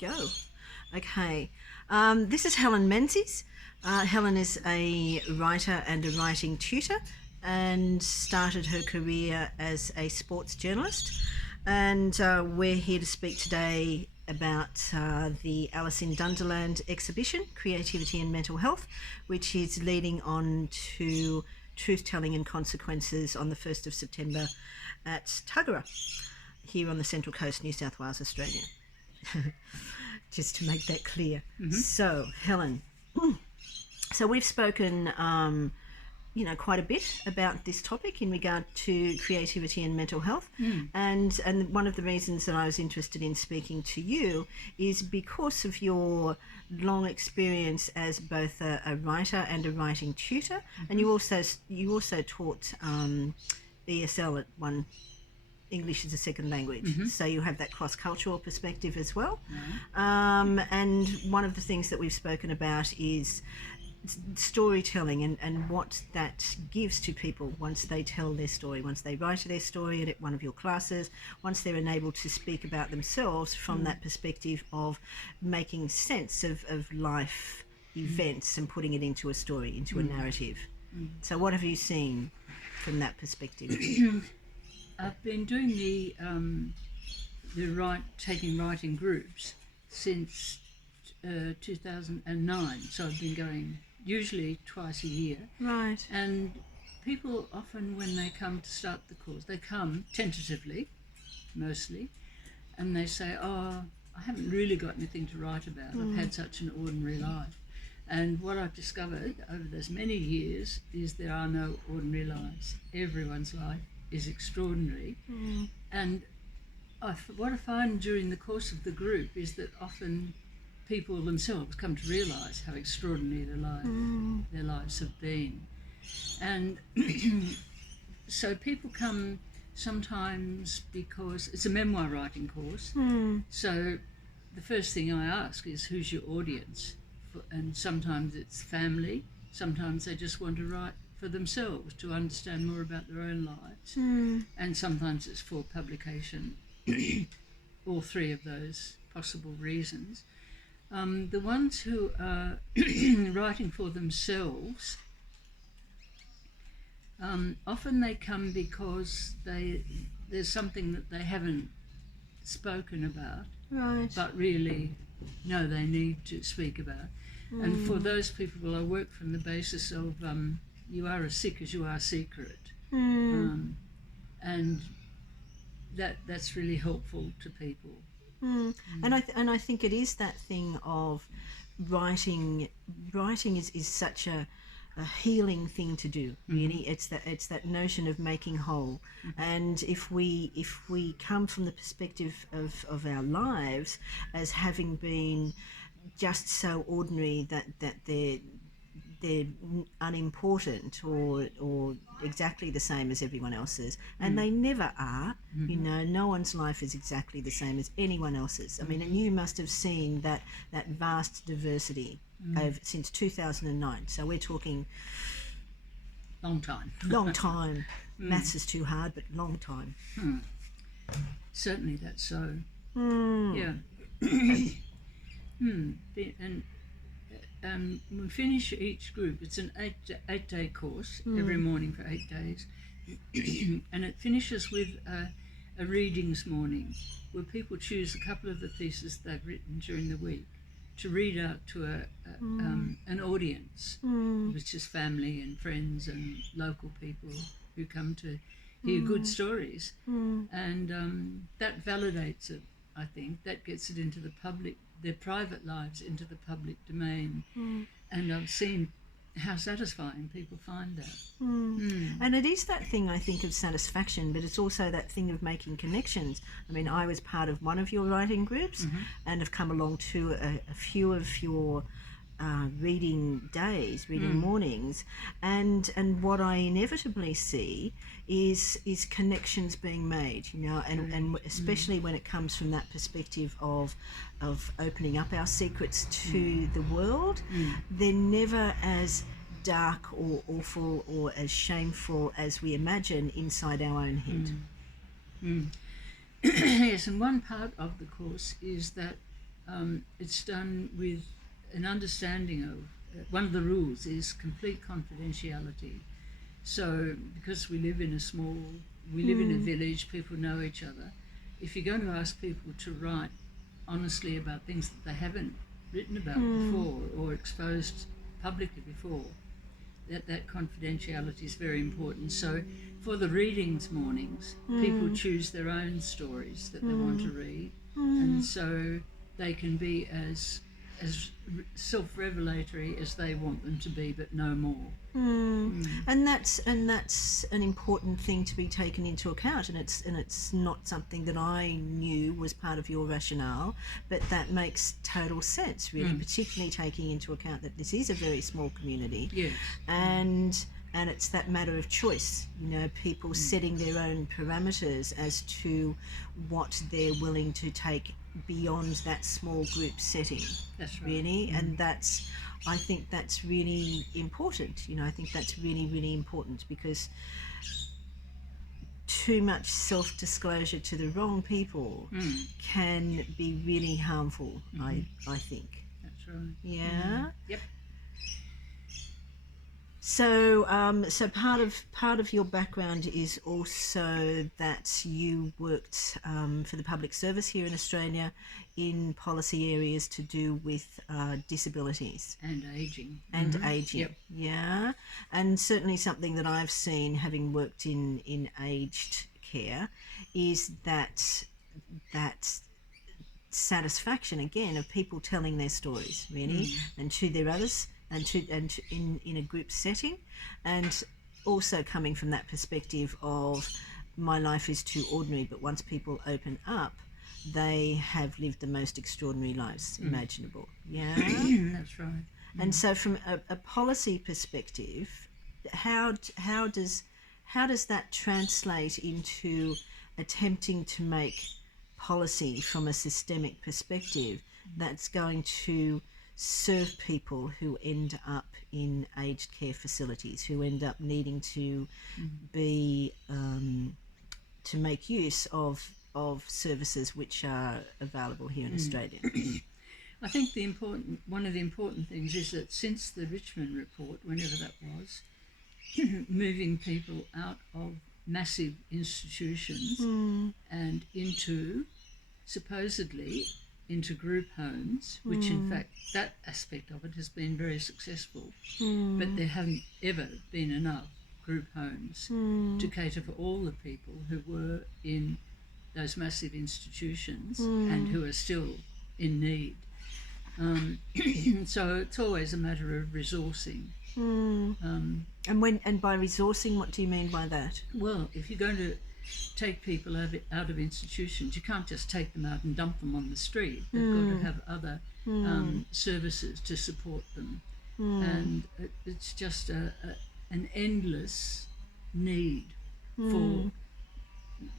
Go. Okay. This is Helen Menzies. Helen is a writer and a writing tutor and started her career as a sports journalist. And we're here to speak today about the Alice in Dunderland exhibition, Creativity and Mental Health, which is leading on to Truth-Telling and Consequences on the 1st of September at Tuggerah, here on the Central Coast, New South Wales, Australia. Just to make that clear. Mm-hmm. So, Helen, so we've spoken, quite a bit about this topic in regard to creativity and mental health. And one of the reasons that I was interested in speaking to you is because of your long experience as both a writer and a writing tutor, and you also taught ESL at one. English as a second language, so you have that cross-cultural perspective as well. And one of the things that we've spoken about is storytelling and what that gives to people once they tell their story, once they write their story at one of your classes, once they're enabled to speak about themselves from that perspective of making sense of life events and putting it into a story, into a narrative. So what have you seen from that perspective? I've been doing taking writing groups since 2009, so I've been going usually twice a year. Right. And people often, when they come to start the course, they come tentatively, mostly, and they say, "Oh, I haven't really got anything to write about. I've had such an ordinary life." And what I've discovered over those many years is there are no ordinary lives. Everyone's life is extraordinary. And what I find during the course of the group is that often people themselves come to realise how extraordinary their lives have been. And so people come sometimes because it's a memoir writing course. So the first thing I ask is, who's your audience? And sometimes it's family, sometimes they just want to write for themselves to understand more about their own lives, and sometimes it's for publication. All three of those possible reasons. The ones who are writing for themselves, often they come because there's something that they haven't spoken about, right, but really know they need to speak about. And for those people, I work from the basis of you are as sick as you are secret, and that's really helpful to people. And I think it is that thing of writing is such a healing thing to do, really. It's that notion of making whole. And if we come from the perspective of our lives as having been just so ordinary that they're unimportant or exactly the same as everyone else's, and they never are. No one's life is exactly the same as anyone else's. I mean, and you must have seen that vast diversity since 2009, so we're talking long time. Maths is too hard, but long time. Certainly that's so. Yeah. And we finish each group. It's an eight-day course, every morning for 8 days. And it finishes with a readings morning where people choose a couple of the pieces they've written during the week to read out to an audience, which is family and friends and local people who come to hear good stories. And that validates it, I think. That gets it into the public, their private lives into the public domain. And I've seen how satisfying people find that. And it is that thing, I think, of satisfaction, but it's also that thing of making connections. I mean, I was part of one of your writing groups and have come along to a few of your reading days, reading mornings, and what I inevitably see is connections being made, and especially when it comes from that perspective of opening up our secrets to the world. They're never as dark or awful or as shameful as we imagine inside our own head. Yes, and one part of the course is that it's done with an understanding of one of the rules is complete confidentiality. So because we live in a village, people know each other. If you're going to ask people to write honestly about things that they haven't written about before or exposed publicly before, that confidentiality is very important. So for the readings mornings, people choose their own stories that they want to read, and so they can be as self-revelatory as they want them to be, but no more. And that's an important thing to be taken into account, and it's not something that I knew was part of your rationale, but that makes total sense, really, particularly taking into account that this is a very small community. Yes. And it's that matter of choice, people setting their own parameters as to what they're willing to take beyond that small group setting. That's right. Really, and I think that's really important. I think that's really, really important, because too much self-disclosure to the wrong people can be really harmful, I think. That's right. Yeah. Yep. So, so part of your background is also that you worked for the public service here in Australia in policy areas to do with disabilities And ageing. and ageing. Yep. Yeah, and certainly something that I've seen, having worked in aged care, is that satisfaction again of people telling their stories, really, and to their others, and in a group setting, and also coming from that perspective of my life is too ordinary, but once people open up, they have lived the most extraordinary lives imaginable. Yeah. That's right. And so from a policy perspective, how does that translate into attempting to make policy from a systemic perspective that's going to serve people who end up in aged care facilities, who end up needing to be to make use of services which are available here in Australia? I think one of the important things is that since the Richmond report, whenever that was, moving people out of massive institutions and supposedly into group homes, which in fact that aspect of it has been very successful, but there haven't ever been enough group homes to cater for all the people who were in those massive institutions and who are still in need. So it's always a matter of resourcing. And by resourcing, what do you mean by that? Well, if you're going to take people out of institutions, you can't just take them out and dump them on the street. They've got to have other services to support them. And it's just an endless need for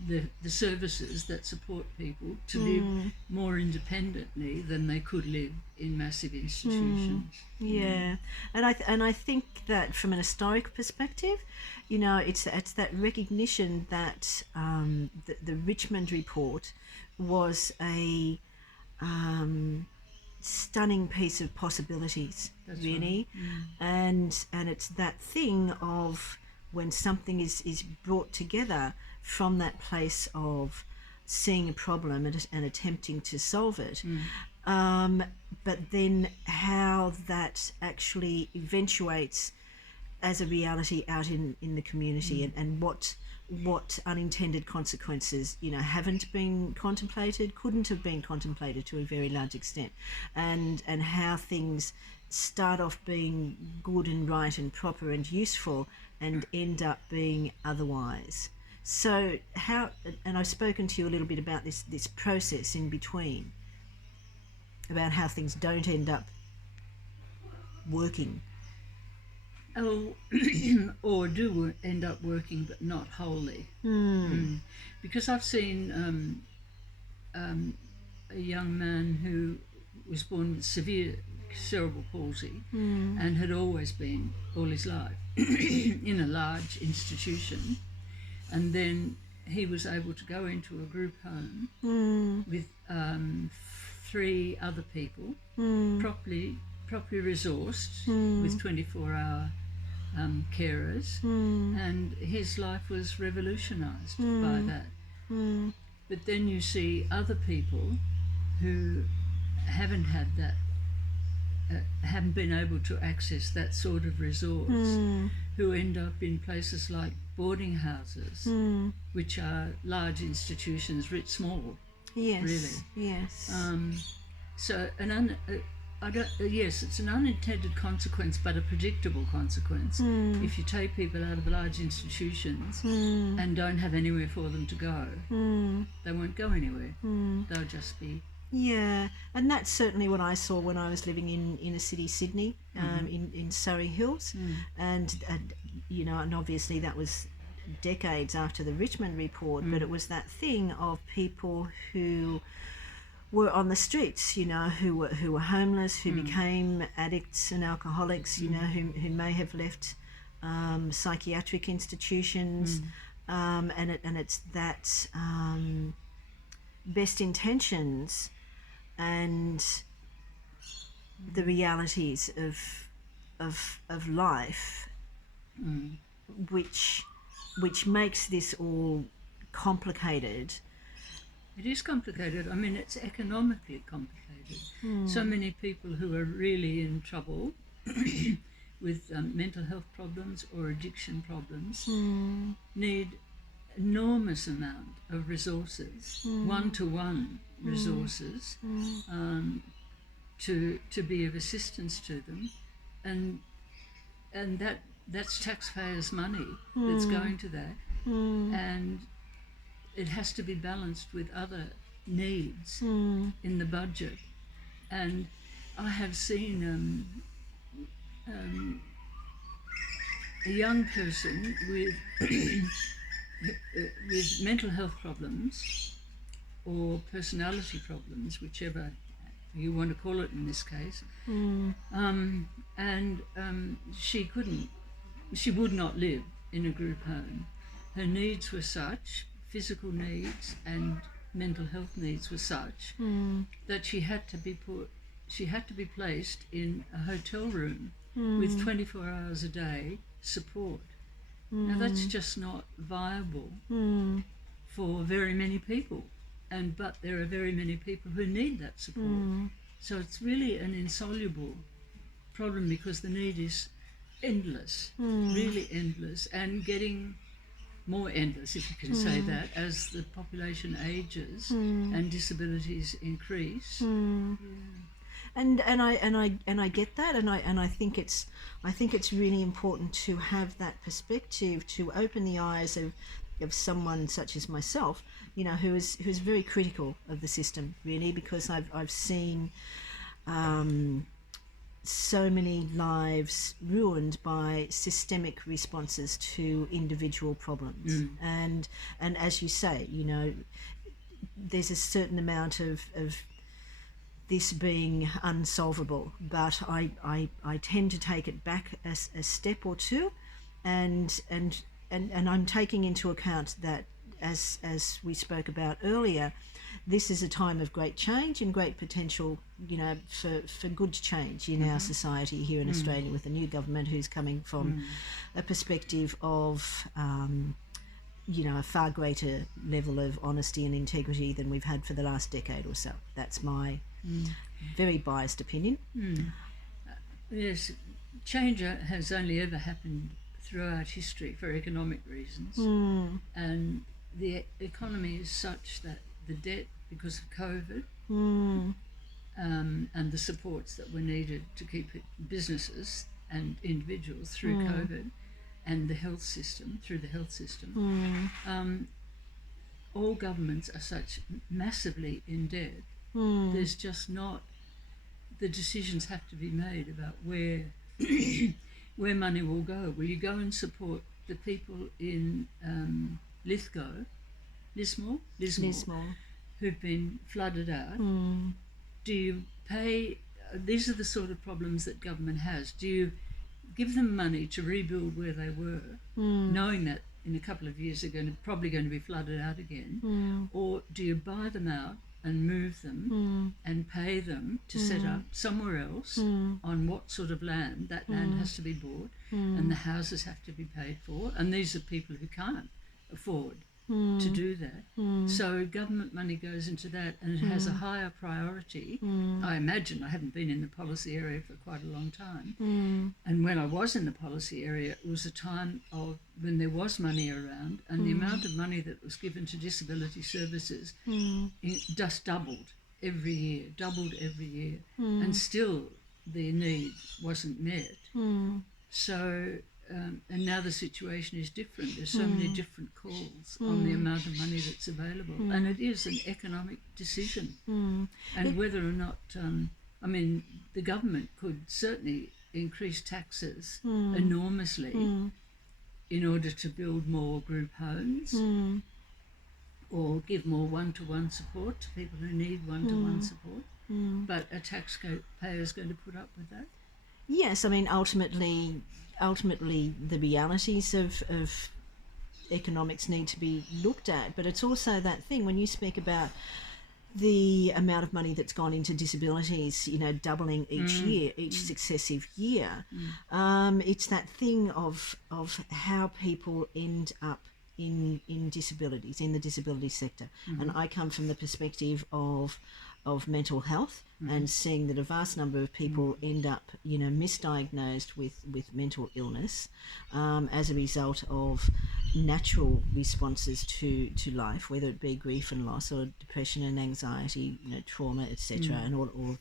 the services that support people to live more independently than they could live in massive institutions. Yeah, and I think that from an historic perspective, it's that recognition that the Richmond report was a stunning piece of possibilities. That's really, right. And it's that thing of when something is brought together from that place of seeing a problem and attempting to solve it, but then how that actually eventuates as a reality out in the community, and what unintended consequences haven't been contemplated, couldn't have been contemplated to a very large extent, and how things start off being good and right and proper and useful and end up being otherwise. So and I've spoken to you a little bit about this process in between, about how things don't end up working. Oh, or do end up working, but not wholly. Because I've seen a young man who was born with severe cerebral palsy and had always been all his life in a large institution, and then he was able to go into a group home with 3 other people, properly resourced with 24-hour carers, and his life was revolutionised by that. But then you see other people who haven't had that, haven't been able to access that sort of resource, who end up in places like boarding houses, which are large institutions, writ small. Yes. Really. Yes. So yes, it's an unintended consequence, but a predictable consequence. If you take people out of large institutions and don't have anywhere for them to go, they won't go anywhere. They'll just be... Yeah, and that's certainly what I saw when I was living in inner city Sydney, in Surrey Hills, and you know, and obviously that was decades after the Richmond report, but it was that thing of people who were on the streets, you know, who were homeless, who became addicts and alcoholics, you know, who may have left psychiatric institutions, and it's that best intentions and the realities of life, which makes this all complicated. It is complicated. I mean, it's economically complicated. So many people who are really in trouble with mental health problems or addiction problems need enormous amount of resources, one-to-one resources, to be of assistance to them, and that's taxpayers' money that's going to that, and it has to be balanced with other needs in the budget. And I have seen a young person with with mental health problems or personality problems, whichever you want to call it in this case, she would not live in a group home. Her needs were such, physical needs and mental health needs were such, that she had to be placed in a hotel room with 24 hours a day support. Now that's just not viable for very many people, but there are very many people who need that support. So it's really an insoluble problem, because the need is endless, really endless, and getting more endless, if you can say that, as the population ages and disabilities increase. And I get that, and I think it's really important to have that perspective, to open the eyes of someone such as myself, you know, who's very critical of the system, really, because I've seen so many lives ruined by systemic responses to individual problems. And as you say, you know, there's a certain amount of this being unsolvable, but I tend to take it back a step or two, and I'm taking into account that, as we spoke about earlier, this is a time of great change and great potential, you know, for good change in our society here in Australia, with a new government who's coming from a perspective of you know, a far greater level of honesty and integrity than we've had for the last decade or so. That's my very biased opinion. Yes, change has only ever happened throughout history for economic reasons, and the economy is such that the debt, because of COVID, and the supports that were needed to keep businesses and individuals through COVID, and the health system, all governments are such massively in debt. There's just not, the decisions have to be made about where where money will go. Will you go and support the people in Lismore, who've been flooded out? Do you pay, these are the sort of problems that government has. Do you give them money to rebuild where they were, knowing that in a couple of years they're probably going to be flooded out again? Or do you buy them out and move them and pay them to set up somewhere else on what sort of land. That land has to be bought and the houses have to be paid for. And these are people who can't afford to do that. So government money goes into that and it has a higher priority. I imagine, I haven't been in the policy area for quite a long time. And when I was in the policy area, it was a time of when there was money around and the amount of money that was given to disability services just doubled every year, and still the need wasn't met. So and now the situation is different. There's so many different calls on the amount of money that's available, and it is an economic decision. And whether or not, I mean, the government could certainly increase taxes enormously in order to build more group homes or give more one-to-one support to people who need one-to-one support. But a taxpayer is going to put up with that. Yes, I mean, ultimately the realities of economics need to be looked at, but it's also that thing when you speak about the amount of money that's gone into disabilities, you know, doubling each year, each successive year. It's that thing of how people end up in disabilities, in the disability sector. And I come from the perspective of mental health and seeing that a vast number of people end up, you know, misdiagnosed with mental illness as a result of natural responses to life, whether it be grief and loss or depression and anxiety, you know, trauma, etc., and all of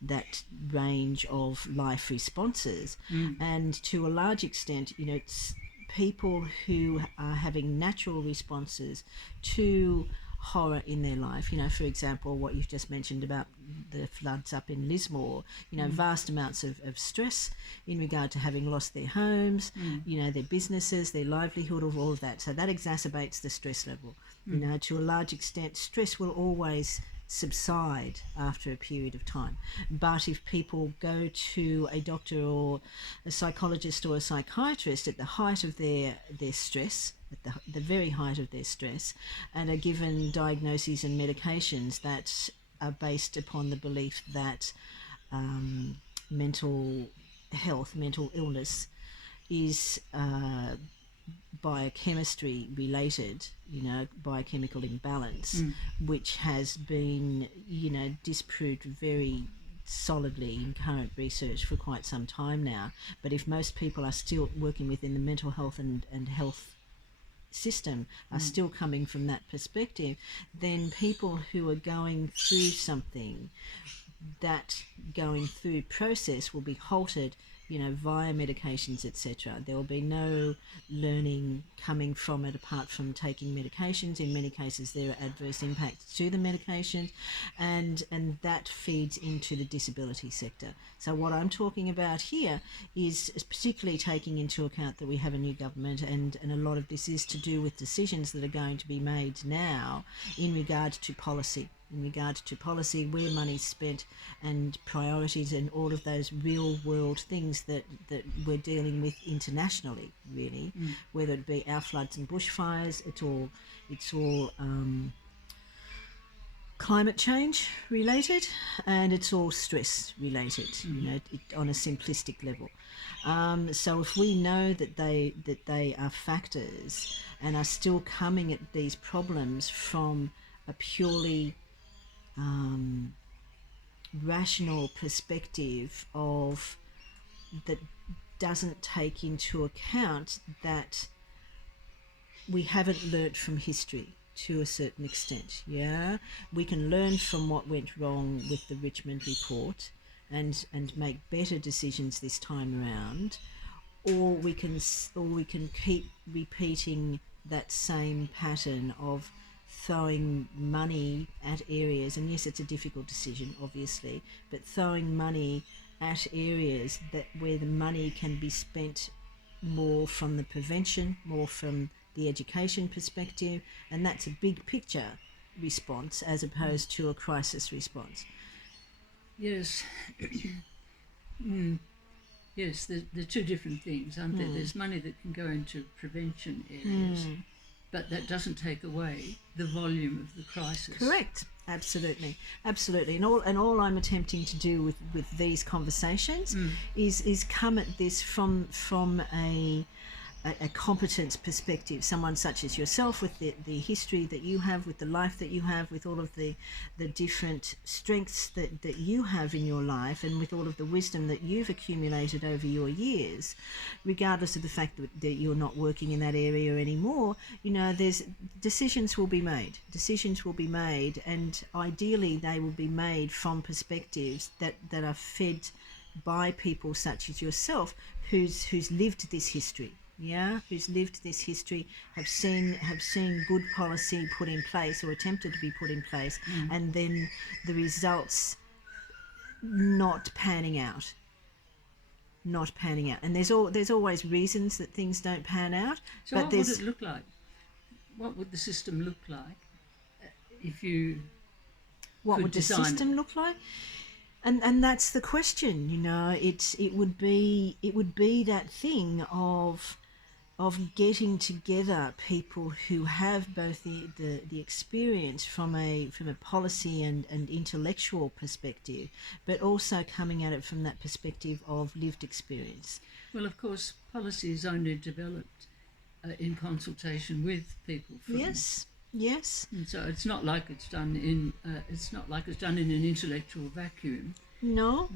that range of life responses. And to a large extent, you know, it's people who are having natural responses to horror in their life, you know, for example, what you've just mentioned about the floods up in Lismore, you know, vast amounts of stress in regard to having lost their homes, you know, their businesses, their livelihood, of all of that. So that exacerbates the stress level. You know, to a large extent, stress will always subside after a period of time. But if people go to a doctor or a psychologist or a psychiatrist at the height of their stress, at the very height of their stress, and are given diagnoses and medications that are based upon the belief that mental health, mental illness is biochemistry related, you know, biochemical imbalance, which has been, you know, disproved very solidly in current research for quite some time now. But if most people are still working within the mental health and health system are still coming from that perspective, then people who are going through something, that going through process will be halted, you know, via medications, etc. There will be no learning coming from it apart from taking medications. In many cases, there are adverse impacts to the medications, and that feeds into the disability sector. So what I'm talking about here is particularly taking into account that we have a new government, and a lot of this is to do with decisions that are going to be made now in regard to policy. Where money's spent and priorities and all of those real world things that we're dealing with internationally, really, whether it be our floods and bushfires, it's all climate change related, and it's all stress related, you know, on a simplistic level. So if we know that they are factors and are still coming at these problems from a purely rational perspective of that doesn't take into account that we haven't learnt from history to a certain extent. Yeah, we can learn from what went wrong with the Richmond report and make better decisions this time around, or we can keep repeating that same pattern of throwing money at areas, and yes, it's a difficult decision, obviously, but throwing money at areas where the money can be spent more from the prevention, more from the education perspective, and that's a big picture response as opposed to a crisis response. Yes. Yes, they're two different things, aren't there? There's money that can go into prevention areas, but that doesn't take away the volume of the crisis. Correct. Absolutely, absolutely, and all I'm attempting to do with these conversations is come at this from a competence perspective, someone such as yourself with the history that you have, with the life that you have, with all of the different strengths that you have in your life, and with all of the wisdom that you've accumulated over your years, regardless of the fact that you're not working in that area anymore. There's decisions will be made, and ideally they will be made from perspectives that are fed by people such as yourself who's lived this history, who's lived this history, have seen good policy put in place or attempted to be put in place, and then the results not panning out. And there's always reasons that things don't pan out. So what would it look like? What would the system look like if you what could would the design system it? look like? And that's the question. It would be that thing of getting together people who have both the experience from a policy and intellectual perspective, but also coming at it from that perspective of lived experience. Well, of course, policy is only developed in consultation with people. Yes. And so it's not like it's done in an intellectual vacuum. No,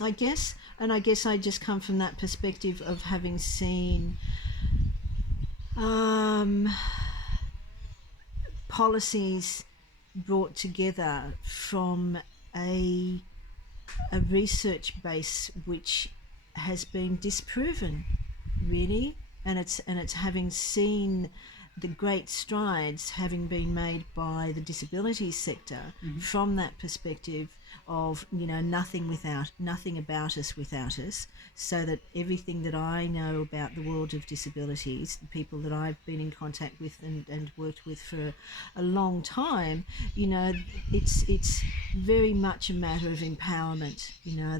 I guess I just come from that perspective of having seen policies brought together from a research base which has been disproven, really, and it's having seen the great strides having been made by the disabilities sector from that perspective of nothing about us without us, so that everything that I know about the world of disabilities, the people that I've been in contact with and worked with for a long time, it's very much a matter of empowerment.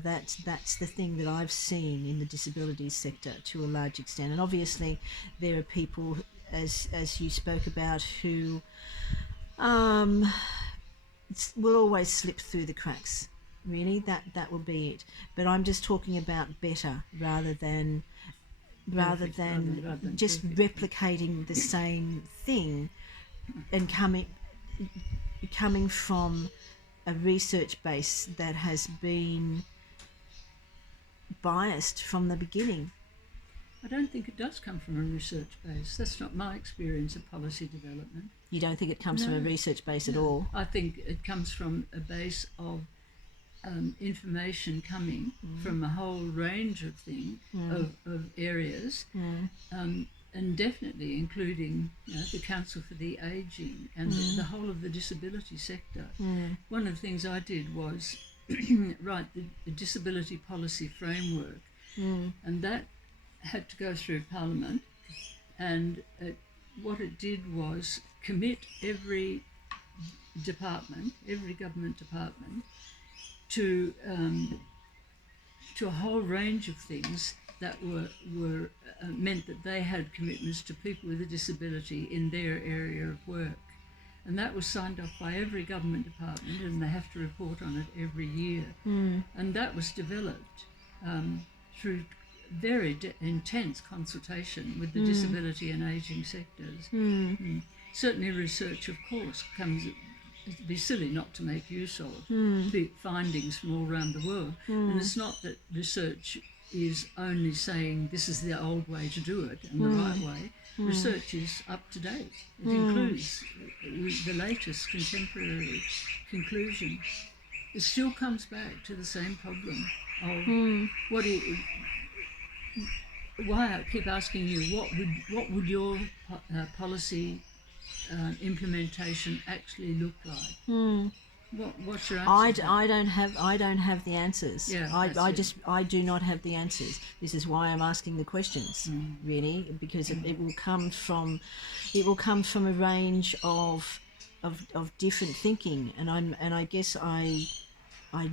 That's the thing that I've seen in the disabilities sector to a large extent. And obviously there are people, as you spoke about, who will always slip through the cracks. Really, that will be it. But I'm just talking about better rather than just replicating the same thing, and coming from a research base that has been biased from the beginning. I don't think it does come from a research base. That's not my experience of policy development. You don't think it comes from a research base at all? I think it comes from a base of information coming from a whole range of things, of areas, and definitely including the Council for the Ageing and the whole of the disability sector. One of the things I did was write the disability policy framework, and that had to go through Parliament, and what it did was commit every government department to a whole range of things that were meant that they had commitments to people with a disability in their area of work. And that was signed off by every government department, and they have to report on it every year. And that was developed through very intense consultation with the disability and ageing sectors. Certainly research, of course, it'd be silly not to make use of the findings from all around the world. And it's not that research is only saying this is the old way to do it and the right way. Research is up to date. It includes the latest contemporary conclusions. It still comes back to the same problem of why I keep asking you, what would your policy implementation actually look like? What's your answer? I don't have the answers. Yeah, I do not have the answers. This is why I'm asking the questions, really, because it will come from a range of different thinking, and I guess I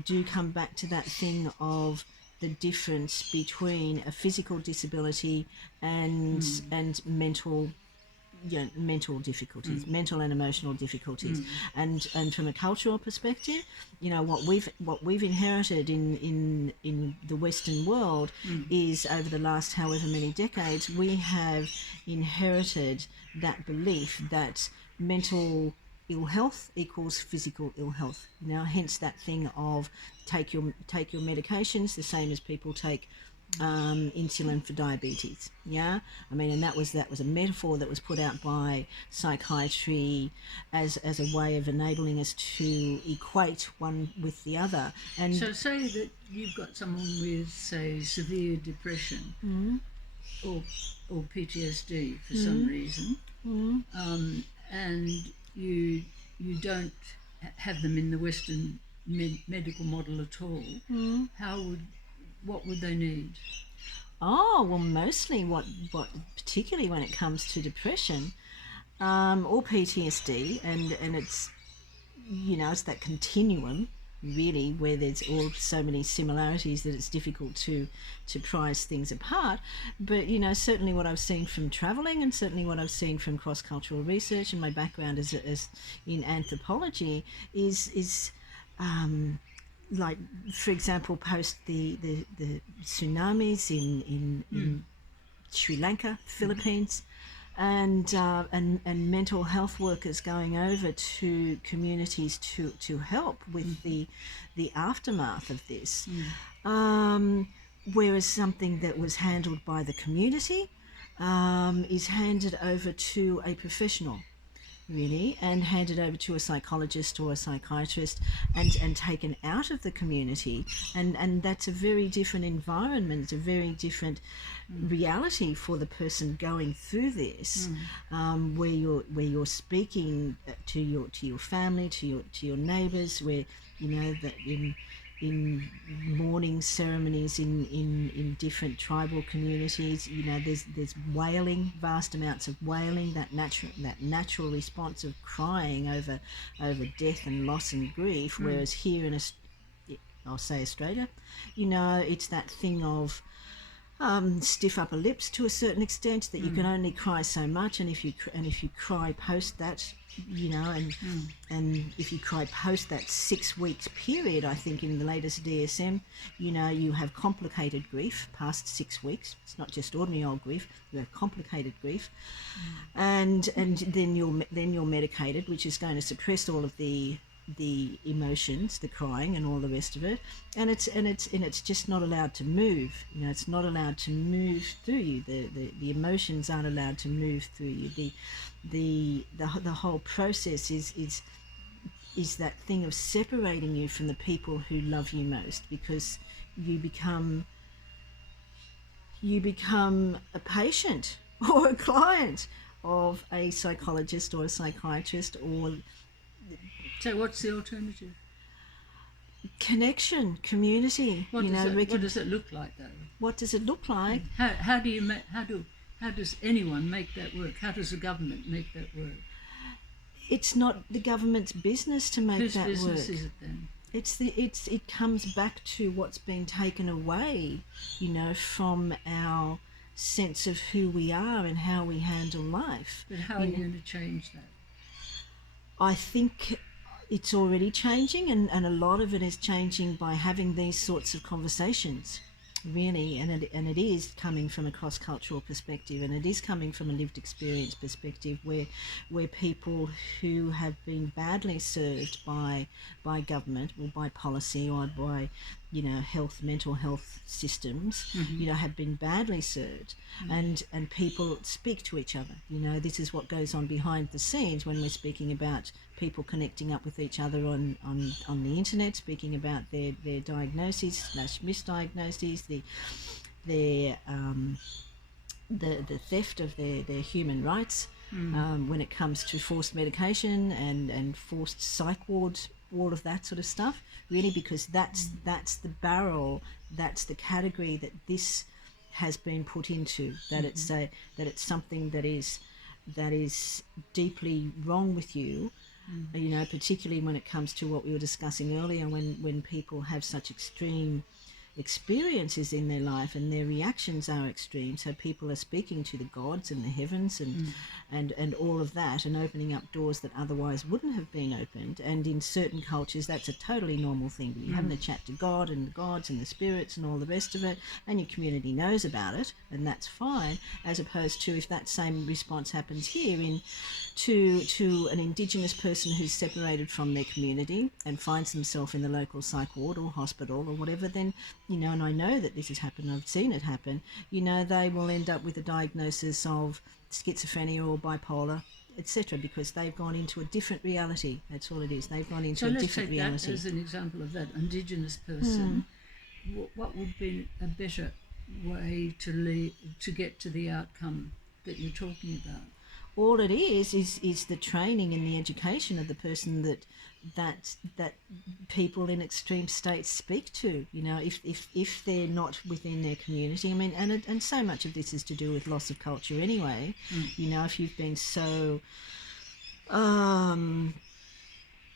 do come back to that thing of the difference between a physical disability and mental mental difficulties, mental and emotional difficulties, and from a cultural perspective, what we've inherited in the Western world is, over the last however many decades, we have inherited that belief that mental ill health equals physical ill health. Hence that thing of take your medications the same as people take insulin for diabetes. Yeah, I mean, and that was a metaphor that was put out by psychiatry as a way of enabling us to equate one with the other. And So say that you've got someone with, say, severe depression or PTSD for some reason, and you don't have them in the Western medical model at all. What would they need? oh well, mostly what particularly when it comes to depression or PTSD, and it's it's that continuum really where there's all so many similarities that it's difficult to prize things apart. But certainly what I've seen from traveling, and certainly what I've seen from cross-cultural research, and my background as in anthropology is like, for example, post the tsunamis in Sri Lanka, Philippines, and mental health workers going over to communities to help with the aftermath of this. Whereas something that was handled by the community is handed over to a professional, really, and handed over to a psychologist or a psychiatrist, and taken out of the community, and that's a very different environment. It's a very different reality for the person going through this, where you're speaking to your family, to your neighbours, where that in mourning ceremonies in different tribal communities, there's wailing, vast amounts of wailing, that natural response of crying over death and loss and grief. Whereas here in I'll say Australia, it's that thing of stiff upper lips to a certain extent, that you can only cry so much, and if you cry post that, and if you cry post that 6 weeks period, I think in the latest DSM, you have complicated grief past 6 weeks. It's not just ordinary old grief; you have complicated grief, and then you're medicated, which is going to suppress all of the emotions, the crying and all the rest of it, and it's just not allowed to move. It's not allowed to move through you. The emotions aren't allowed to move through you. The whole process is that thing of separating you from the people who love you most, because you become a patient or a client of a psychologist or a psychiatrist. Or So what's the alternative? Connection, community. What does it look like, though? What does it look like? How does anyone make that work? How does the government make that work? It's not the government's business to make that work. Whose business is it then? It comes back to what's been taken away, from our sense of who we are and how we handle life. But how are you going to change that? I think it's already changing, and a lot of it is changing by having these sorts of conversations, really, and it is coming from a cross-cultural perspective, and it is coming from a lived experience perspective, where people who have been badly served by government or by policy or by mental health systems, have been badly served, and people speak to each other. This is what goes on behind the scenes when we're speaking about people connecting up with each other on the internet, speaking about their diagnoses / misdiagnoses, the theft of their human rights, when it comes to forced medication and forced psych wards, all of that sort of stuff, really, because that's the barrel, that's the category that this has been put into, that it's something that is deeply wrong with you. Particularly when it comes to what we were discussing earlier, when people have such extreme experiences in their life, and their reactions are extreme. So people are speaking to the gods and the heavens and all of that, and opening up doors that otherwise wouldn't have been opened. And in certain cultures, that's a totally normal thing. But you're having a chat to God and the gods and the spirits and all the rest of it, and your community knows about it, and that's fine. As opposed to if that same response happens here to an Indigenous person who's separated from their community and finds themselves in the local psych ward or hospital or whatever, then, you know, and I know that this has happened, I've seen it happen, you know, they will end up with a diagnosis of schizophrenia or bipolar, etc., because they've gone into a different reality. That's all it is. They've gone into a different reality. So let's take that as an example of that Indigenous person. What would be a better way to get to the outcome that you're talking about? All it is the training and the education of the person that people in extreme states speak to. You know, if they're not within their community, I mean, and so much of this is to do with loss of culture anyway. You know, if you've been so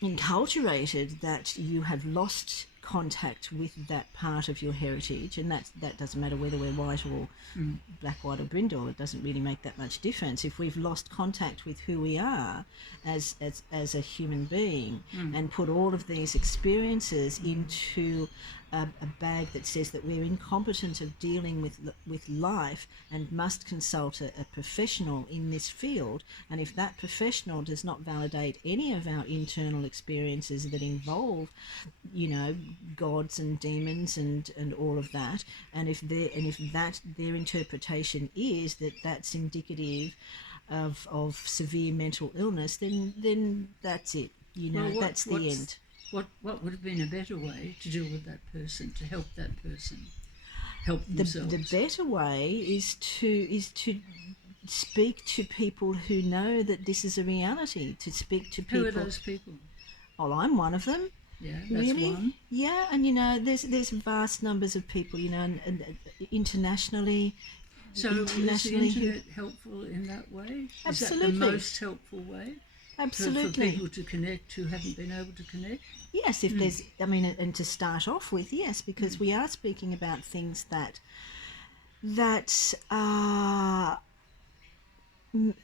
enculturated that you have lost contact with that part of your heritage, and that doesn't matter whether we're white or black, white or brindle, it doesn't really make that much difference. If we've lost contact with who we are as a human being and put all of these experiences into a bag that says that we're incompetent of dealing with life and must consult a professional in this field, and if that professional does not validate any of our internal experiences that involve, you know, gods and demons and all of that, and if their interpretation is that that's indicative of severe mental illness, then that's it. You know, well, that's the end. What would have been a better way to deal with that person, to help that person help themselves? The better way is to speak to people who know that this is a reality. To speak to people. Who are those people? Well, I'm one of them. Yeah, that's really? one. Yeah, and you know, there's vast numbers of people, you know, and internationally. So is the internet helpful in that way? Absolutely. Is that the most helpful way? Absolutely. For people to connect who haven't been able to connect? Yes, if there's, I mean, and to start off with, yes, because we are speaking about things that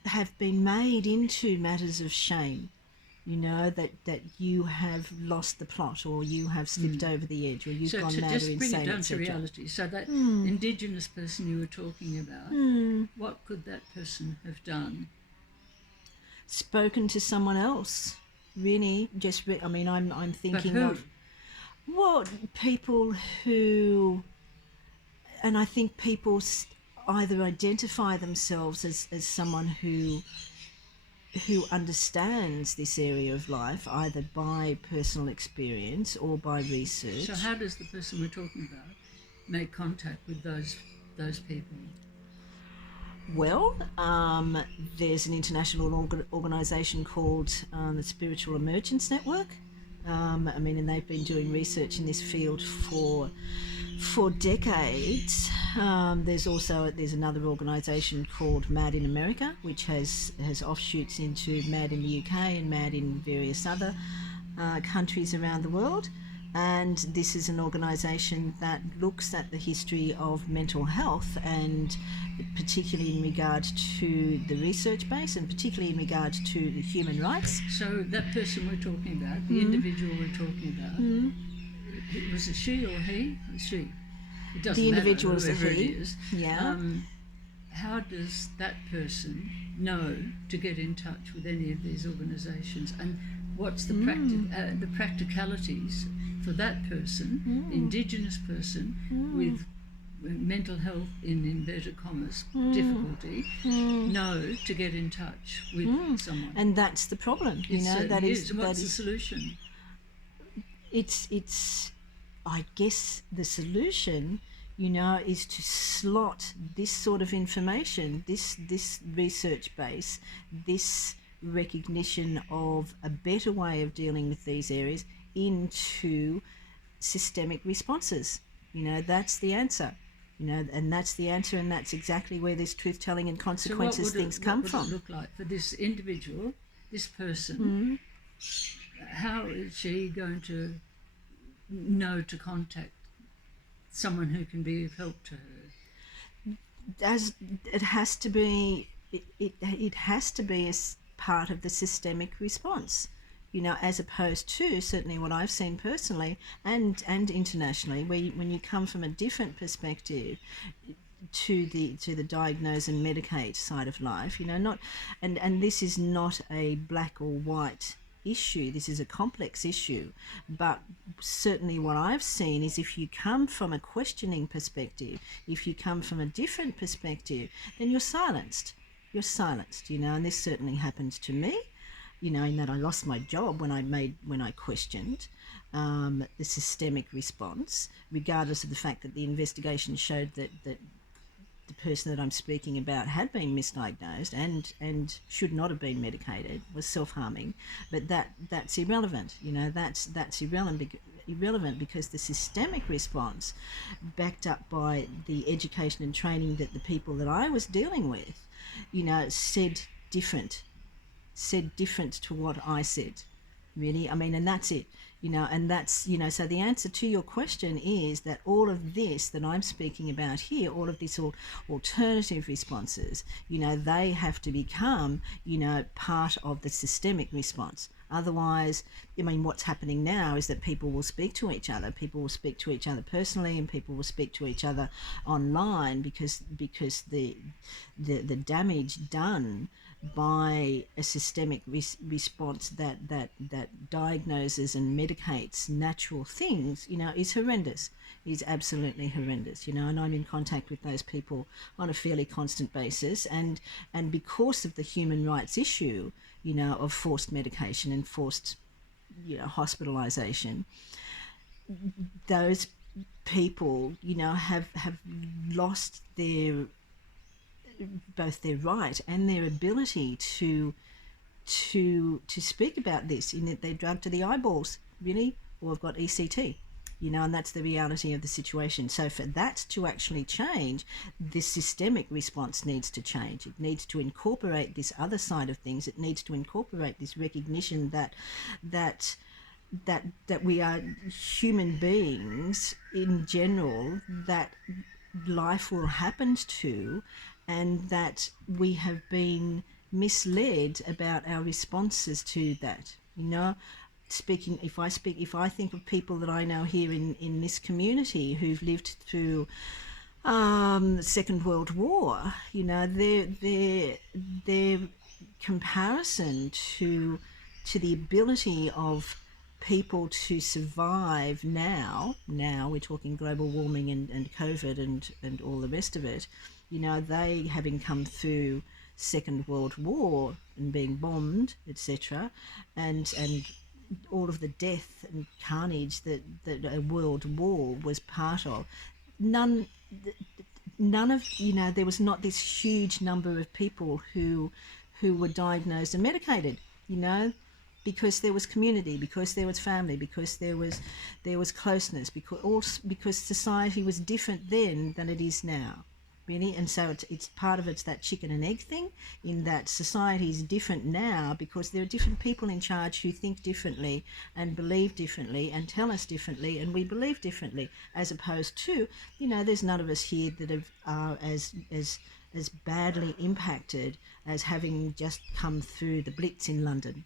have been made into matters of shame. You know, that you have lost the plot, or you have slipped over the edge, or you've gone mad or insane, etc. So to just bring it down to reality, so that Indigenous person you were talking about, what could that person have done? Spoken to someone else, really. I mean, I'm thinking of people who, and I think people either identify themselves as someone who understands this area of life, either by personal experience or by research. So how does the person we're talking about make contact with those people? Well, there's an international organisation called the Spiritual Emergence Network. I mean, and they've been doing research in this field for decades. There's another organisation called MAD in America, which has offshoots into MAD in the UK and MAD in various other countries around the world. And this is an organisation that looks at the history of mental health, and particularly in regard to the research base, and particularly in regard to human rights. So that person we're talking about, the individual we're talking about, was it she or he? She. It doesn't the individual matter, is a he. It is. Yeah. How does that person know to get in touch with any of these organisations, and what's the practicalities for that person, Indigenous person with mental health in inverted commas difficulty, know to get in touch with someone? And that's the problem. You know, that is. And what's the solution? It's. I guess the solution, you know, is to slot this sort of information, this research base, this recognition of a better way of dealing with these areas into systemic responses. You know, that's the answer. You know, and that's the answer, and that's exactly where this truth-telling and consequences things come from. What would it look like for this individual, this person? How is she going to know to contact someone who can be of help to her? As it has to be, it has to be as part of the systemic response, as opposed to certainly what I've seen personally and internationally, when you come from a different perspective to the diagnose and medicate side of life, not, and this is not a black or white issue. This is a complex issue, but certainly what I've seen is if you come from a questioning perspective, if you come from a different perspective, then you're silenced. And this certainly happened to me, in that I lost my job when I questioned the systemic response, regardless of the fact that the investigation showed that the person that I'm speaking about had been misdiagnosed and should not have been medicated, was self-harming. But that's irrelevant. That's irrelevant because the systemic response, backed up by the education and training that the people that I was dealing with, said different to what I said. Really, and that's it. And that's, so the answer to your question is that all of this that I'm speaking about here, all of these alternative responses, they have to become, part of the systemic response. Otherwise, what's happening now is that people will speak to each other. People will speak to each other personally, and people will speak to each other online because the damage done by a systemic response that diagnoses and medicates natural things, is horrendous. Is absolutely horrendous, and I'm in contact with those people on a fairly constant basis, and because of the human rights issue, of forced medication and forced, hospitalisation, those people, have lost both their right and their ability to speak about this, in that they're drugged to the eyeballs, really, or have got ECT, and that's the reality of the situation. So for that to actually change, this systemic response needs to change. It needs to incorporate this other side of things. It needs to incorporate this recognition that we are human beings in general, that life will happen to, and that we have been misled about our responses to that. If I think of people that I know here in this community who've lived through the Second World War, their comparison to the ability of people to survive now we're talking global warming and COVID and all the rest of it, they having come through Second World War and being bombed, etc., and all of the death and carnage that a world war was part of. None of, there was not this huge number of people who were diagnosed and medicated, because there was community, because there was family, because there was closeness, because society was different then than it is now. Really, and so it's part of it's that chicken and egg thing, in that society is different now because there are different people in charge who think differently and believe differently and tell us differently, and we believe differently, as opposed to, there's none of us here that are as badly impacted as having just come through the Blitz in London.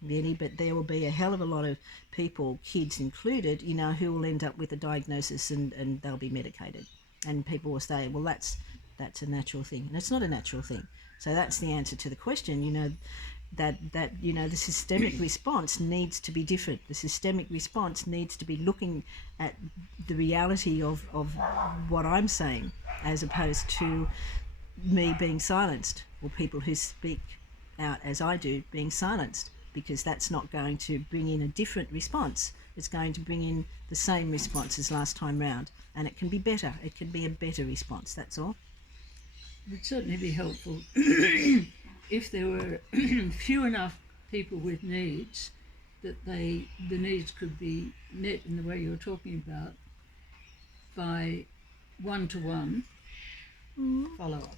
Really, but there will be a hell of a lot of people, kids included, who will end up with a diagnosis and they'll be medicated. And people will say, well, that's a natural thing. And it's not a natural thing. So that's the answer to the question, that the systemic response needs to be different. The systemic response needs to be looking at the reality of what I'm saying, as opposed to me being silenced, or people who speak out as I do being silenced, because that's not going to bring in a different response. It's going to bring in the same response as last time round. And it can be better. It can be a better response, that's all. It would certainly be helpful if there were few enough people with needs that the needs could be met in the way you're talking about by one-to-one follow-up.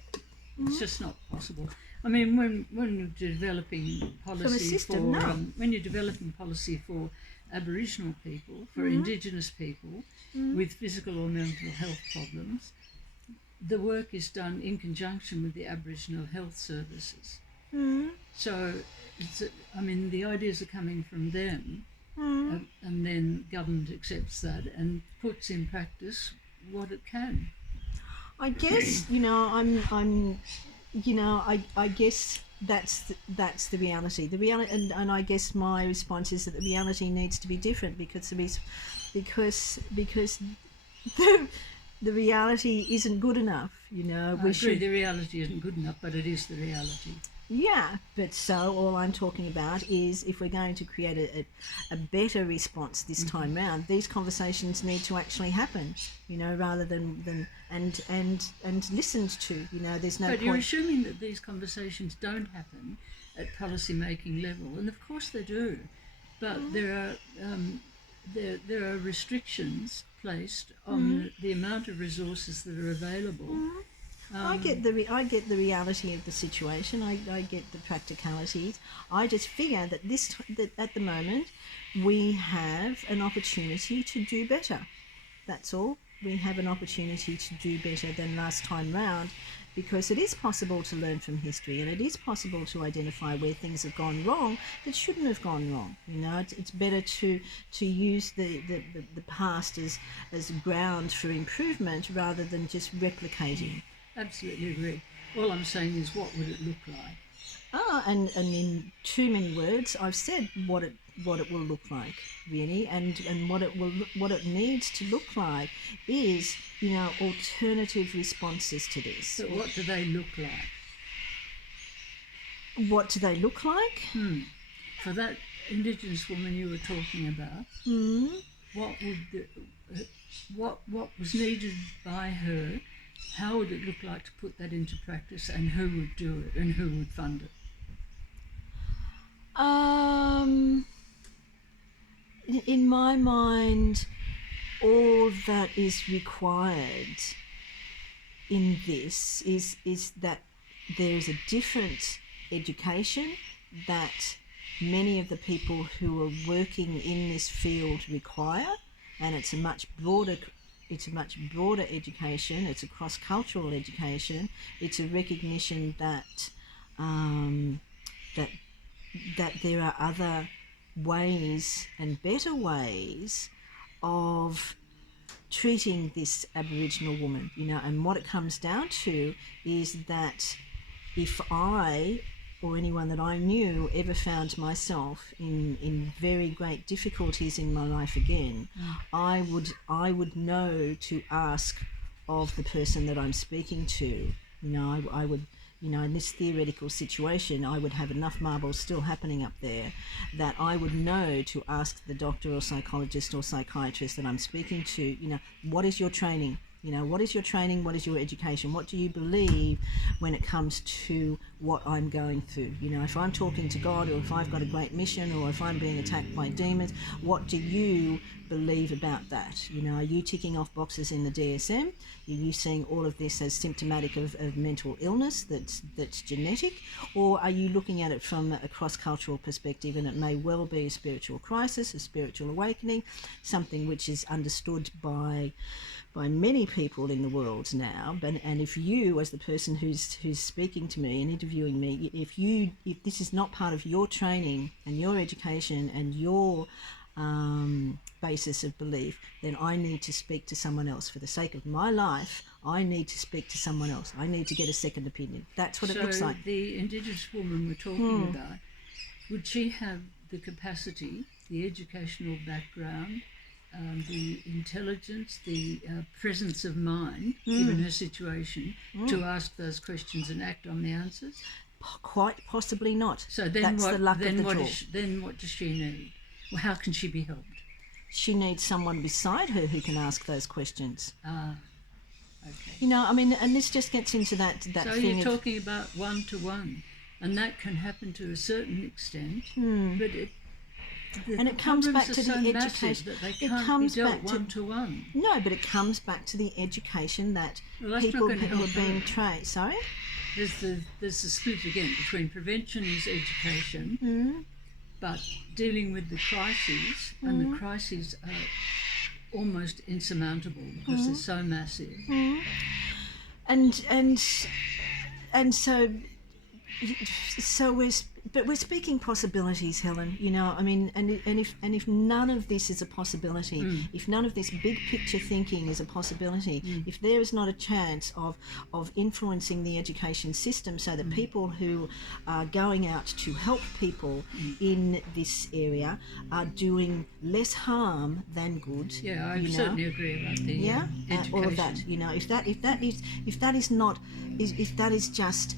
It's just not possible. I mean, when you're developing policy system, when you're developing policy for Aboriginal people, for Indigenous people with physical or mental health problems, the work is done in conjunction with the Aboriginal Health Services. So, the ideas are coming from them, and then government accepts that and puts in practice what it can. I guess I guess that's the reality. The reality, and I guess my response is that the reality needs to be different because the reality isn't good enough. I agree, the reality isn't good enough, but it is the reality. Yeah, but so all I'm talking about is if we're going to create a better response this time round, these conversations need to actually happen, rather than and listened to. There's no But point. you're assuming that these conversations don't happen at policy making level, and of course they do. But there are restrictions placed on the amount of resources that are available. I get the reality of the situation. I get the practicalities. I just figure that that at the moment we have an opportunity to do better. That's all. We have an opportunity to do better than last time round, because it is possible to learn from history, and it is possible to identify where things have gone wrong that shouldn't have gone wrong. It's better to use the past as ground for improvement rather than just replicating. Absolutely agree. All I'm saying is, what would it look like? And in too many words, I've said what it will look like, really, and what it needs to look like is alternative responses to this. But what do they look like? What do they look like? For that Indigenous woman you were talking about, what was needed by her? How would it look like to put that into practice, and who would do it, and who would fund it? In my mind, all that is required in this is that there is a different education that many of the people who are working in this field require, and it's a much broader education. It's a cross-cultural education. It's a recognition that that there are other ways and better ways of treating this Aboriginal woman. And what it comes down to is that if I or anyone that I knew ever found myself in very great difficulties in my life again, I would know to ask of the person that I'm speaking to. I would, in this theoretical situation, I would have enough marbles still happening up there that I would know to ask the doctor or psychologist or psychiatrist that I'm speaking to, what is your training? What is your training? What is your education? What do you believe when it comes to what I'm going through? If I'm talking to God, or if I've got a great mission, or if I'm being attacked by demons, what do you believe about that? Are you ticking off boxes in the DSM? Are you seeing all of this as symptomatic of mental illness that's genetic? Or are you looking at it from a cross-cultural perspective, and it may well be a spiritual crisis, a spiritual awakening, something which is understood by many people in the world now, and if you, as the person who's speaking to me and interviewing me, if this is not part of your training and your education and your basis of belief, then I need to speak to someone else. For the sake of my life, I need to speak to someone else. I need to get a second opinion. That's what it looks like. So the Indigenous woman we're talking about, would she have the capacity, the educational background, the intelligence, the presence of mind, given her situation, to ask those questions and act on the answers? Quite possibly not. So then that's what, the luck then of the what draw. Then what does she need? Well, how can she be helped? She needs someone beside her who can ask those questions. Okay. And this just gets into that so thing. So you're talking about one-to-one, and that can happen to a certain extent, but it comes back to the education. That they can't be dealt one-to-one. No, but it comes back to the education that people who are being trained. Sorry? There's the split again between prevention is education but dealing with the crises, and the crises are almost insurmountable because they're so massive. And so we're speaking possibilities, Helen. You know, I mean, and if none of this is a possibility, if none of this big picture thinking is a possibility, if there is not a chance of influencing the education system so that people who are going out to help people in this area are doing less harm than good. Yeah, I certainly agree about the education. All of that. You know, if that is just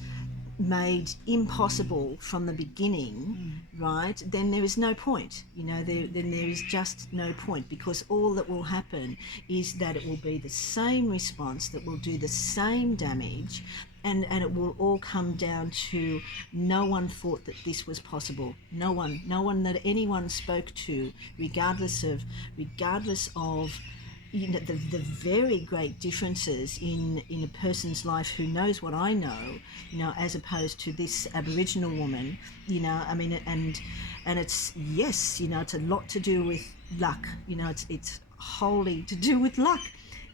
made impossible from the beginning, right, then there is no point. You know, then there is just no point, because all that will happen is that it will be the same response that will do the same damage, and it will all come down to no one thought that this was possible. No one that anyone spoke to, regardless of you know, the very great differences in a person's life who knows what I know, you know, as opposed to this Aboriginal woman, you know, I mean, and it's, yes, you know, it's a lot to do with luck, you know, it's wholly to do with luck,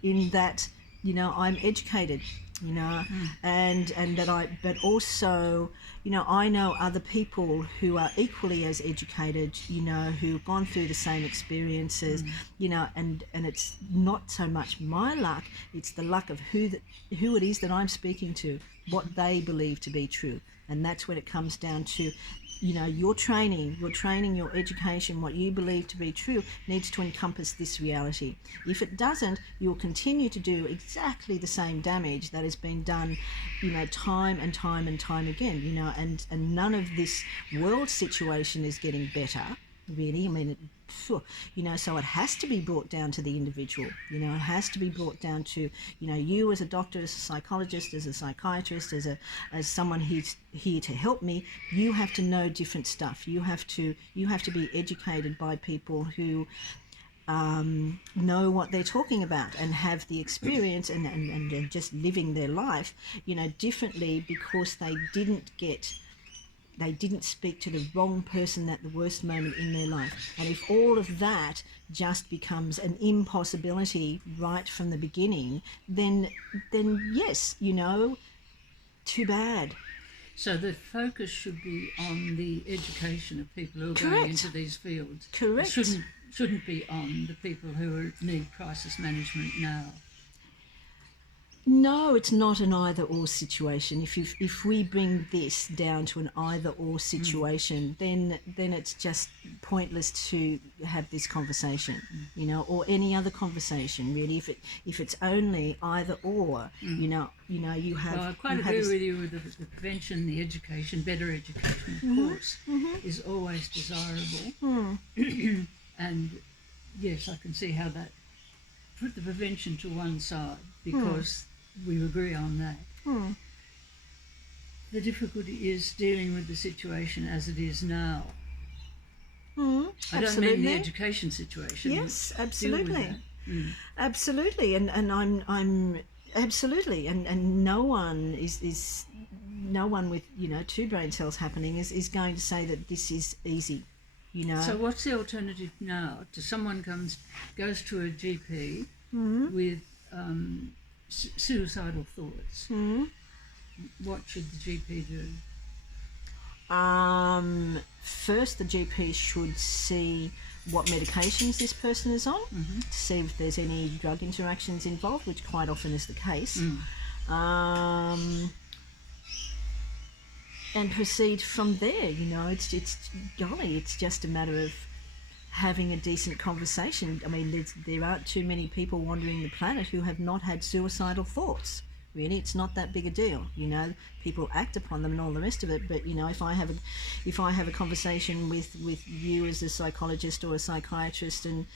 in that, you know, I'm educated, you know, and that but also, you know, I know other people who are equally as educated, you know, who've gone through the same experiences, you know, and it's not so much my luck, it's the luck of who it is that I'm speaking to, what they believe to be true. And that's when it comes down to, you know, your training, your education, what you believe to be true needs to encompass this reality. If it doesn't, you'll continue to do exactly the same damage that has been done, you know, time and time and time again, you know, and none of this world situation is getting better, really. I mean, you know, so it has to be brought down to the individual. You know, it has to be brought down to, you know, you as a doctor, as a psychologist, as a psychiatrist, as someone who's here to help me. You have to know different stuff. You have to be educated by people who know what they're talking about and have the experience and just living their life, you know, differently, because they didn't speak to the wrong person at the worst moment in their life. And if all of that just becomes an impossibility right from the beginning, then yes, you know, too bad. So the focus should be on the education of people who are Correct. going into these fields. Correct. It shouldn't be on the people who need crisis management now. No, it's not an either-or situation. If we bring this down to an either-or situation, then it's just pointless to have this conversation, you know, or any other conversation, really. If it's only either-or, you know, you have. Well, I quite agree with you with the prevention, the education, better education, of course, is always desirable. And yes, I can see how that. Put the prevention to one side, because we agree on that. The difficulty is dealing with the situation as it is now. I don't mean the education situation. Yes, absolutely. Absolutely, and I'm absolutely, and no one is no one with, you know, two brain cells happening is going to say that this is easy, you know. So what's the alternative now? To someone goes to a GP with suicidal thoughts. What should the GP do? First, the GP should see what medications this person is on, to see if there's any drug interactions involved, which quite often is the case. And proceed from there. You know, it's just a matter of having a decent conversation. I mean, there aren't too many people wandering the planet who have not had suicidal thoughts. Really, it's not that big a deal. You know, people act upon them and all the rest of it. But you know, if I have a conversation with you as a psychologist or a psychiatrist, and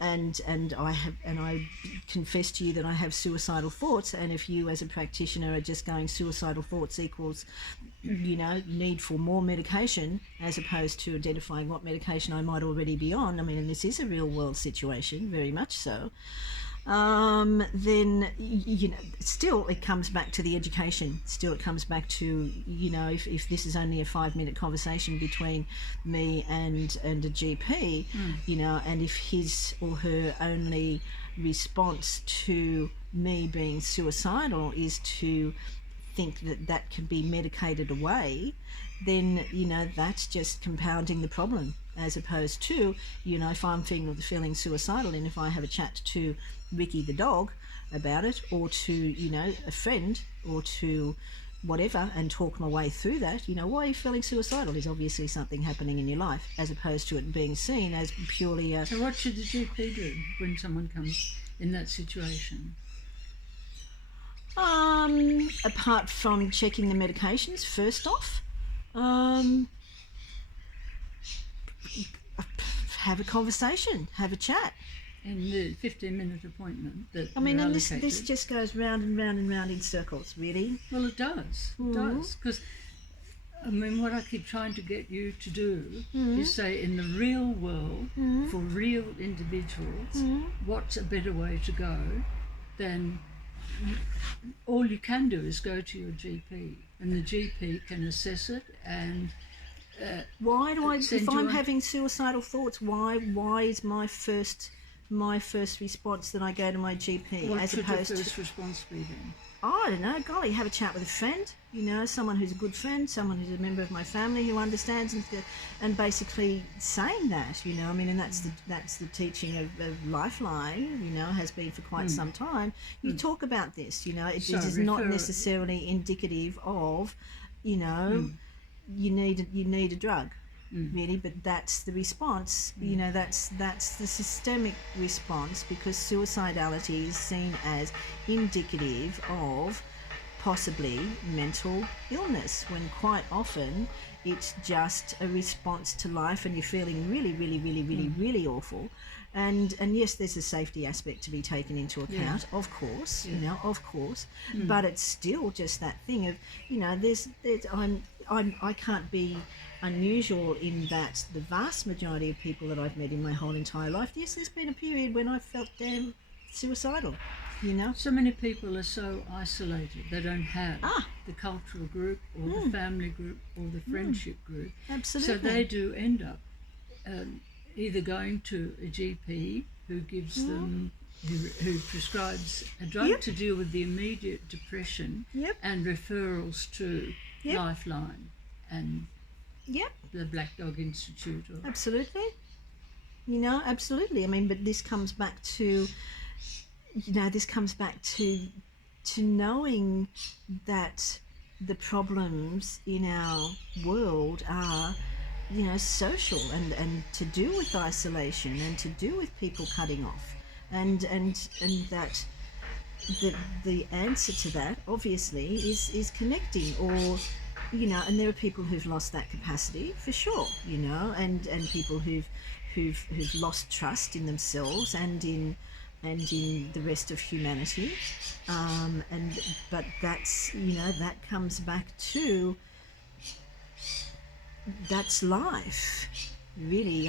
I confess to you that I have suicidal thoughts, and if you as a practitioner are just going suicidal thoughts equals, you know, need for more medication, as opposed to identifying what medication I might already be on. I mean, and this is a real world situation, very much so. then still it comes back to the education. Still it comes back to, if this is only a 5-minute conversation between me and a GP, and if his or her only response to me being suicidal is to think that can be medicated away, then that's just compounding the problem, as opposed to if I'm feeling suicidal, and if I have a chat to Ricky the dog about it, or to a friend, or to whatever, and talk my way through that, why are you feeling suicidal? Is obviously something happening in your life, as opposed to it being seen as purely a... So what should the GP do when someone comes in that situation? Apart from checking the medications first off, have a conversation, have a chat. In the 15-minute appointment that and this just goes round and round and round in circles, really. Well, it does. It does. Because, what I keep trying to get you to do is say, in the real world, for real individuals, what's a better way to go than... all you can do is go to your GP, and the GP can assess it and... why do if I'm having suicidal thoughts, why is my first response that I go to my GP? What as should opposed your first to... response be then? I don't know, golly, have a chat with a friend, someone who's a good friend, someone who's a member of my family who understands, and basically saying that, and that's the teaching of Lifeline, has been for quite some time. You talk about this, it is not necessarily indicative of, you need a drug. Really, but that's the response. That's the systemic response, because suicidality is seen as indicative of possibly mental illness, when quite often it's just a response to life, and you're feeling really, really, really, really, really awful. And yes, there's a safety aspect to be taken into account, of course, of course, but it's still just that thing of, I can't be unusual in that the vast majority of people that I've met in my whole entire life, yes, there's been a period when I felt damn suicidal, So many people are so isolated, they don't have the cultural group or the family group or the friendship group. Absolutely. So they do end up either going to a GP who gives them, who prescribes a drug to deal with the immediate depression, and referrals to Lifeline and the Black Dog Institute. Absolutely. Absolutely. But this comes back to, to knowing that the problems in our world are, social, and to do with isolation, and to do with people cutting off, and that the answer to that obviously is connecting, or and there are people who've lost that capacity for sure, and people who've lost trust in themselves and in the rest of humanity, but that's that comes back to, that's life, really.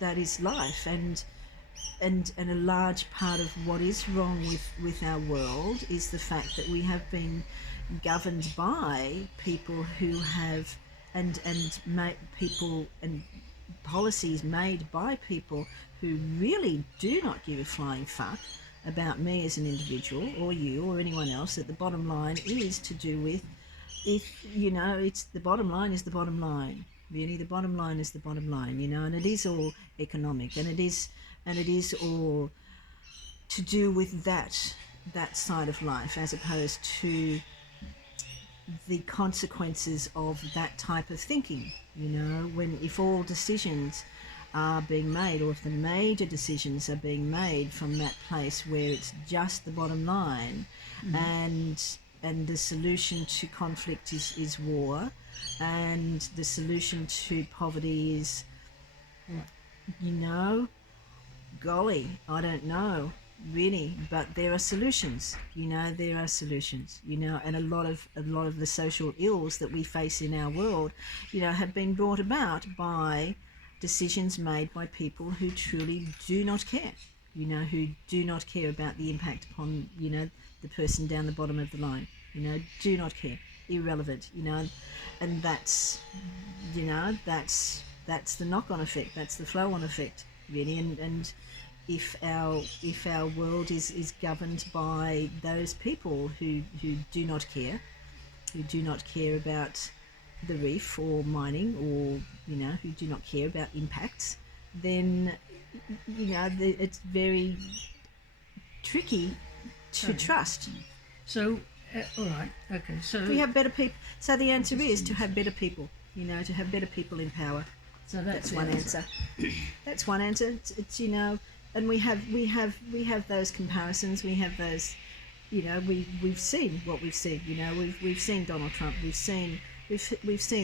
That is life, and a large part of what is wrong with our world is the fact that we have been governed by people who have, and people and policies made by people who really do not give a flying fuck about me as an individual, or you, or anyone else. That the bottom line is to do with, it's the bottom line is the bottom line. Really, the bottom line is the bottom line, and it is all economic, and it is all to do with that side of life, as opposed to the consequences of that type of thinking. If all decisions are being made, or if the major decisions are being made from that place where it's just the bottom line, and the solution to conflict is war, and the solution to poverty is, golly, I don't know really, but there are solutions. There are solutions. And a lot of the social ills that we face in our world, have been brought about by decisions made by people who truly do not care. you know, who do not care about the impact upon, you know, the person down the bottom of the line, you know, do not care, irrelevant, you know, and that's, you know, that's the knock-on effect, that's the flow-on effect, really, and if our world is governed by those people who do not care, about the reef or mining, or, you know, who do not care about impacts, then, you know, it's very tricky to trust. So, all right, okay. So We have better people. So the answer is to have better people. You know, to have better people in power. so That's one answer. That's one answer. It's you know, and we have those comparisons. We have those. You know, we've seen what we've seen. You know, we've seen Donald Trump. We've seen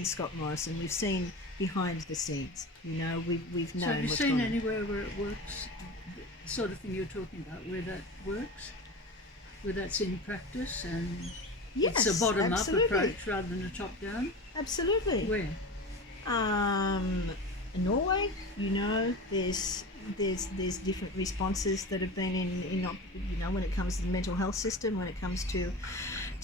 Scott Morrison. We've seen behind the scenes. You know, we've known. So have you what's seen gone on. anywhere where it works? The sort of thing you're talking about, where that works, where that's in practice, and Yes, it's a bottom-up absolutely. approach rather than a top-down. Absolutely. Where? Norway, you know, there's different responses that have been in you know, when it comes to the mental health system, when it comes to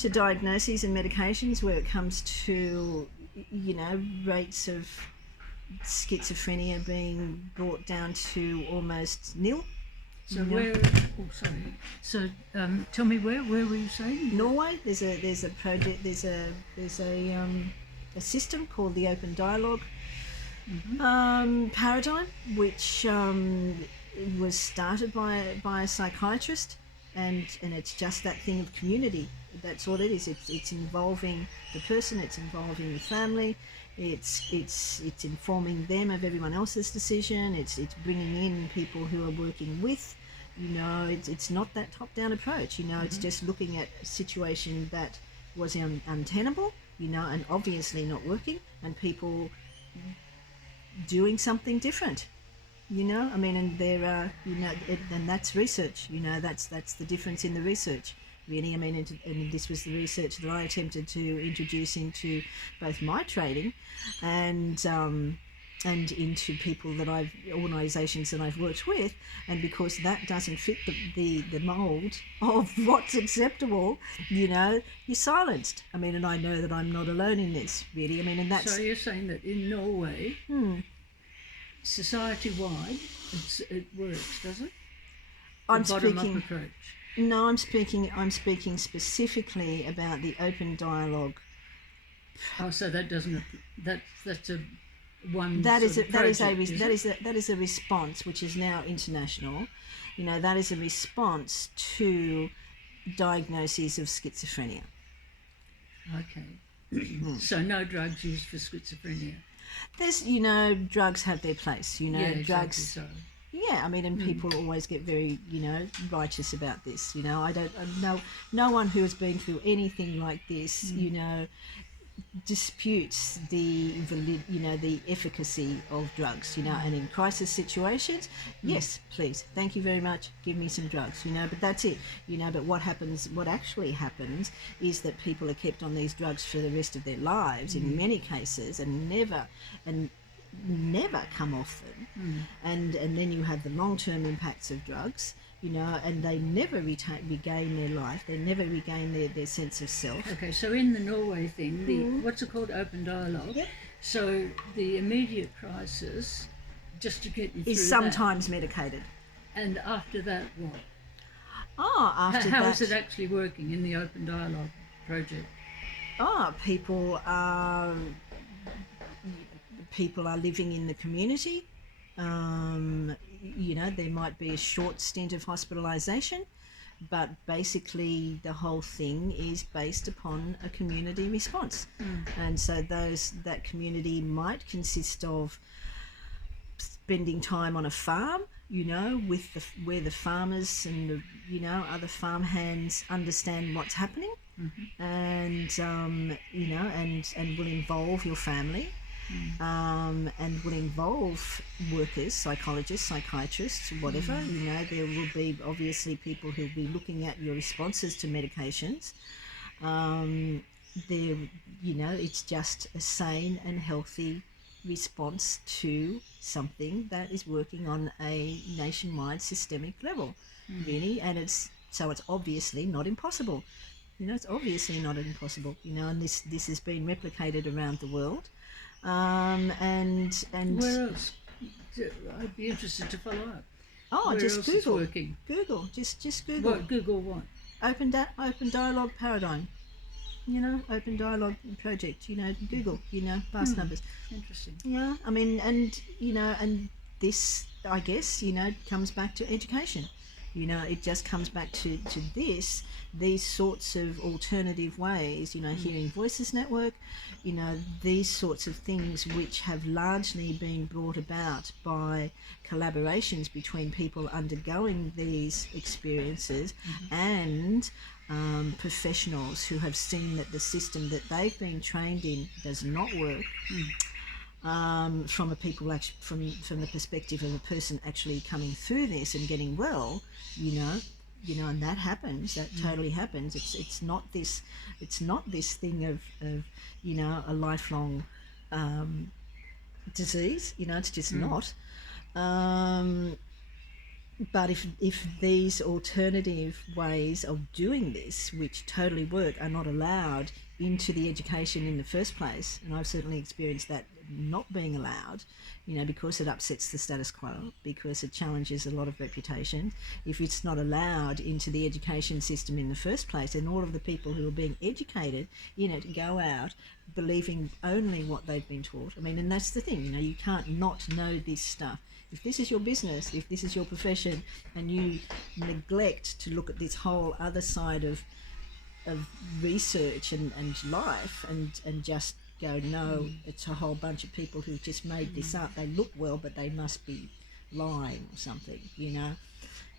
diagnoses and medications, where it comes to, you know, rates of schizophrenia being brought down to almost nil. So Yeah. where? Oh, sorry. So tell me where were you saying? Norway, there's a project, there's a system called the Open Dialogue paradigm, which was started by a psychiatrist, and it's just that thing of community. That's all it is. It's involving the person. It's involving the family. It's informing them of everyone else's decision. It's bringing in people who are working with. You know, it's not that top-down approach. You know, it's just looking at a situation that was untenable. You know, and obviously not working, and people doing something different. You know, I mean, and there are, you know, and that's research. You know, that's the difference in the research. Really, I mean, and this was the research that I attempted to introduce into both my training and into people that organisations that I've worked with, and because that doesn't fit the mould of what's acceptable, you know, you're silenced. I mean, and I know that I'm not alone in this, really. I mean, and that's... So you're saying that in Norway, society-wide, it works, does it? I'm The bottom-up speaking... approach. No, I'm speaking specifically about the open dialogue. Oh, so that doesn't... That's a one. That is sort of project, that is a response which is now international. You know, that is a response to diagnoses of schizophrenia. Okay. So no drugs used for schizophrenia. There's, you know, drugs have their place. You know, Yeah, drugs. exactly so. Yeah, I mean, and people always get very, you know, righteous about this. You know, I don't know. No one who has been through anything like this, you know, disputes the the efficacy of drugs. You know, and in crisis situations, yes, please, thank you very much, give me some drugs. You know, but that's it. You know, but what actually happens is that people are kept on these drugs for the rest of their lives in many cases, and never come off them, and then you have the long-term impacts of drugs, you know, and they never regain their life, they never regain their sense of self. Okay, so in the Norway thing, the what's it called, open dialogue. Yep. So the immediate crisis, just to get you through Is sometimes medicated. and after that, what? After How that, is it actually working in the open dialogue project? People are living in the community. You know, there might be a short stint of hospitalisation, but basically the whole thing is based upon a community response. And so that community might consist of spending time on a farm, you know, where the farmers and the, you know, other farm hands understand what's happening, and you know, and will involve your family. And will involve workers, psychologists, psychiatrists, whatever. You know, there will be obviously people who will be looking at your responses to medications. You know, it's just a sane and healthy response to something that is working on a nationwide systemic level, really, and it's obviously not impossible. It's obviously not impossible, and this has been replicated around the world. And where else? I'd be interested to follow up. oh, Where just else Google. is working? Google. Just Google. What? Google what? Open dialogue paradigm. Open dialogue project. Google. Vast numbers. Interesting. Yeah, I mean, and this, I guess, comes back to education. It just comes back to these sorts of alternative ways, Hearing Voices Network, these sorts of things which have largely been brought about by collaborations between people undergoing these experiences and professionals who have seen that the system that they've been trained in does not work. From from the perspective of a person actually coming through this and getting well, and that happens. That totally happens. It's not this thing of a lifelong disease. It's just not. But if these alternative ways of doing this, which totally work, are not allowed into the education in the first place, and I've certainly experienced that not being allowed, because it upsets the status quo, because it challenges a lot of reputation. If it's not allowed into the education system in the first place, then all of the people who are being educated in it go out believing only what they've been taught. I mean, and that's the thing, you can't not know this stuff. If this is your business, if this is your profession, and you neglect to look at this whole other side of research and life and just go, no, it's a whole bunch of people who've just made this up. They look well, but they must be lying or something,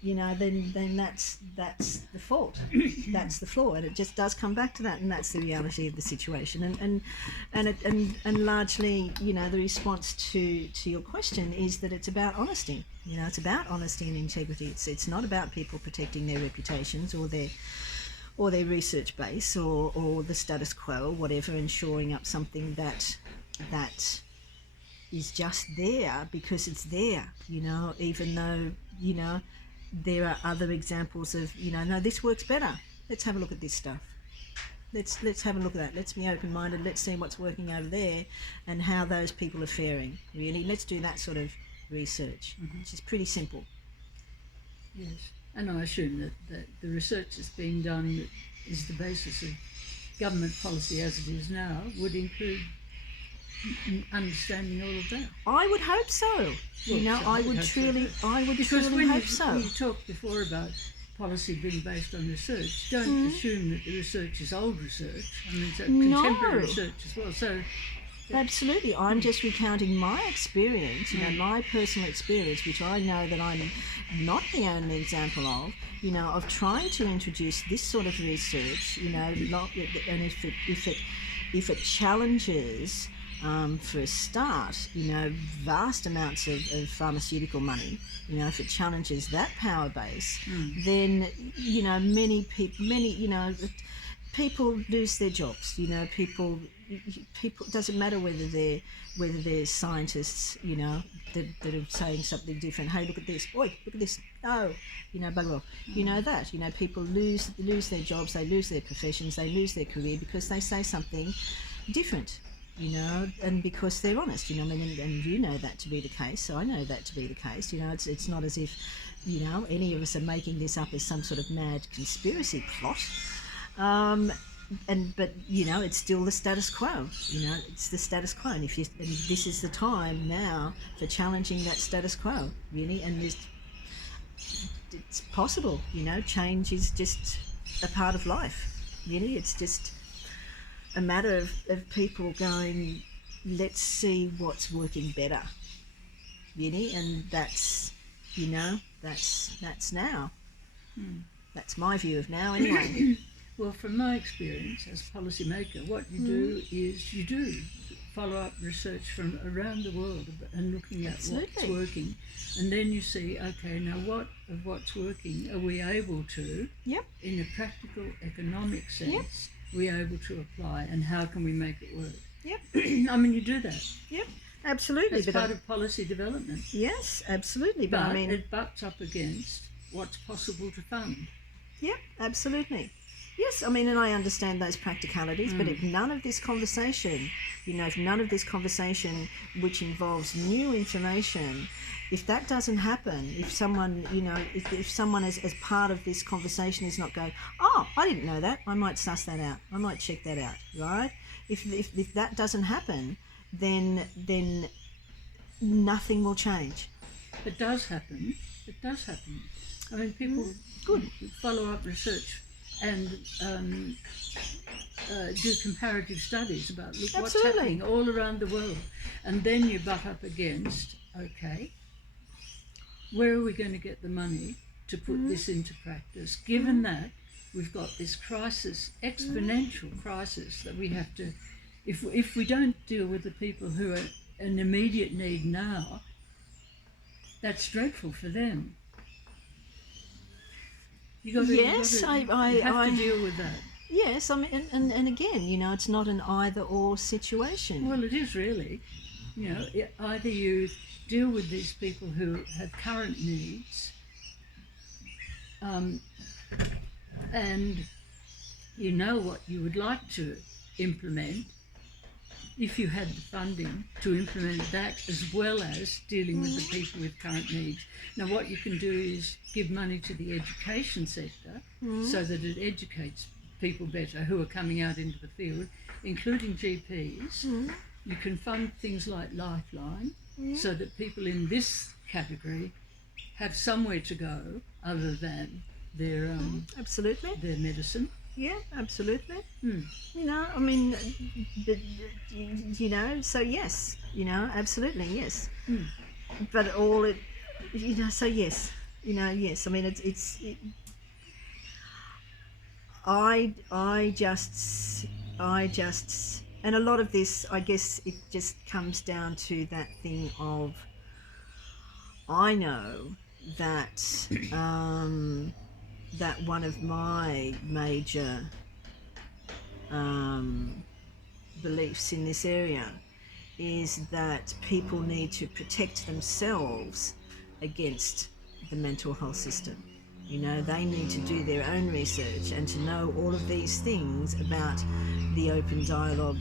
then that's the fault. That's the flaw, and it just does come back to that, and that's the reality of the situation. And largely, the response to your question is that it's about honesty. It's about honesty and integrity. It's not about people protecting their reputations or their research base or the status quo or whatever, and shoring up something that is just there because it's there, even though, there are other examples of, no, this works better. Let's have a look at this stuff. Let's have a look at that. Let's be open-minded. Let's see what's working over there and how those people are faring, really. Let's do that sort of research, which is pretty simple. Yes, and I assume that the research that's being done that is the basis of government policy as it is now would include understanding all of that. I would hope so. I would truly hope so. When you talked before about policy being based on research, don't assume that the research is old research. I mean, it's contemporary research as well. So absolutely. I'm just recounting my experience, my personal experience, which I know that I'm not the only example of trying to introduce this sort of research, and if it challenges, for a start, vast amounts of pharmaceutical money, if it challenges that power base, then, many people lose their jobs. People, doesn't matter whether they're scientists, that are saying something different. Hey, look at this. Oi, look at this. Oh, bugger off. That. People lose their jobs, they lose their professions, they lose their career because they say something different. And because they're honest, and you know that to be the case, so I know that to be the case. It's not as if, any of us are making this up as some sort of mad conspiracy plot. But it's still the status quo. It's the status quo, and this is the time now for challenging that status quo, really. And it's possible. Change is just a part of life. Really, it's just a matter of people going, let's see what's working better, really, and that's now. That's my view of now, anyway. Well, from my experience as a policymaker, what you do is you do follow up research from around the world and looking at what's working, and then you see, okay, now what's working are we able to, in a practical economic sense, we able to apply, and how can we make it work? I mean, you do that. Absolutely, That's but part of policy development. yes, absolutely. But But I mean, it butts up against what's possible to fund. yeah, absolutely. Yes, I mean, and I understand those practicalities, but if none of this conversation, if none of this conversation which involves new information, if that doesn't happen, if someone, if someone as part of this conversation is not going, oh, I didn't know that, I might suss that out, I might check that out, right? If that doesn't happen, then nothing will change. It does happen. It does happen. I mean, people Good. follow up research and do comparative studies about look what's Absolutely. happening all around the world, and then you butt up against okay, where are we going to get the money to put this into practice? Given that we've got this crisis, exponential crisis that we have to, if we don't deal with the people who are an immediate need now, that's dreadful for them. You have to deal with that. Yes, I mean, and again, it's not an either or situation. Well, it is really. Either you deal with these people who have current needs, and you know what you would like to implement, if you had the funding to implement that, as well as dealing with the people with current needs. Now, what you can do is give money to the education sector so that it educates people better who are coming out into the field, including GPs. You can fund things like Lifeline so that people in this category have somewhere to go other than their Absolutely. their medicine. Yeah, absolutely. I mean, so yes, absolutely, yes. But all it, so yes, yes. I mean, I just, and a lot of this, I guess, it just comes down to that thing of, I know that that one of my major beliefs in this area is that people need to protect themselves against the mental health system. They need to do their own research and to know all of these things about the open dialogue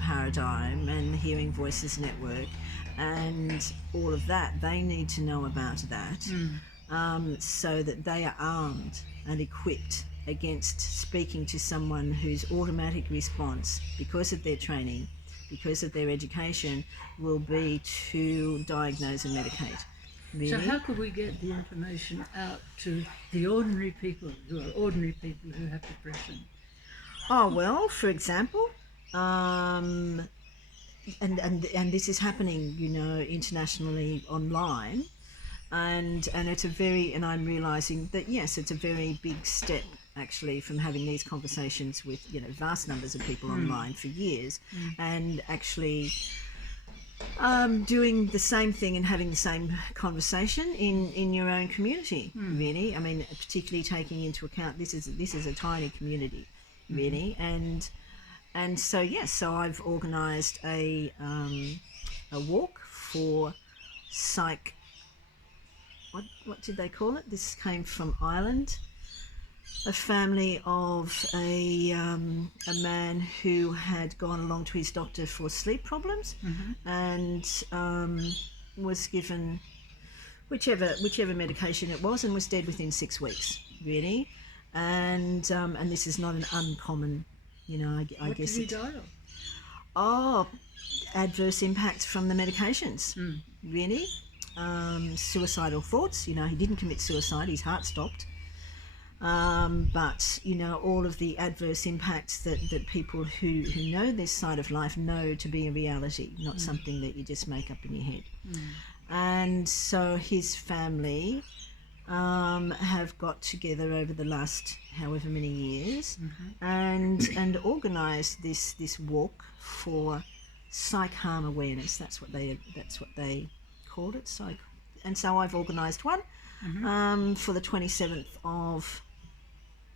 paradigm and the Hearing Voices Network and all of that. They need to know about that so that they are armed and equipped against speaking to someone whose automatic response, because of their training, because of their education, will be to diagnose and medicate. Really? So how could we get the information out to the ordinary people who have depression? Oh, well, for example, and this is happening, internationally online, and it's and I'm realising that yes, it's a very big step actually from having these conversations with vast numbers of people online for years, and actually doing the same thing and having the same conversation in your own community. Really, I mean, particularly taking into account this is a tiny community, really, and so yes, so I've organised a walk for psych. What did they call it? This came from Ireland. A family of a man who had gone along to his doctor for sleep problems and was given whichever medication it was and was dead within 6 weeks, really. And this is not an uncommon, I What guess. Did he die of? Oh, adverse impacts from the medications, really. Suicidal thoughts. He didn't commit suicide. His heart stopped. But all of the adverse impacts that people who know this side of life know to be a reality, not something that you just make up in your head. And so his family have got together over the last however many years and organised this walk for psych harm awareness. That's what they called it, psych. And so I've organised one for the 27th of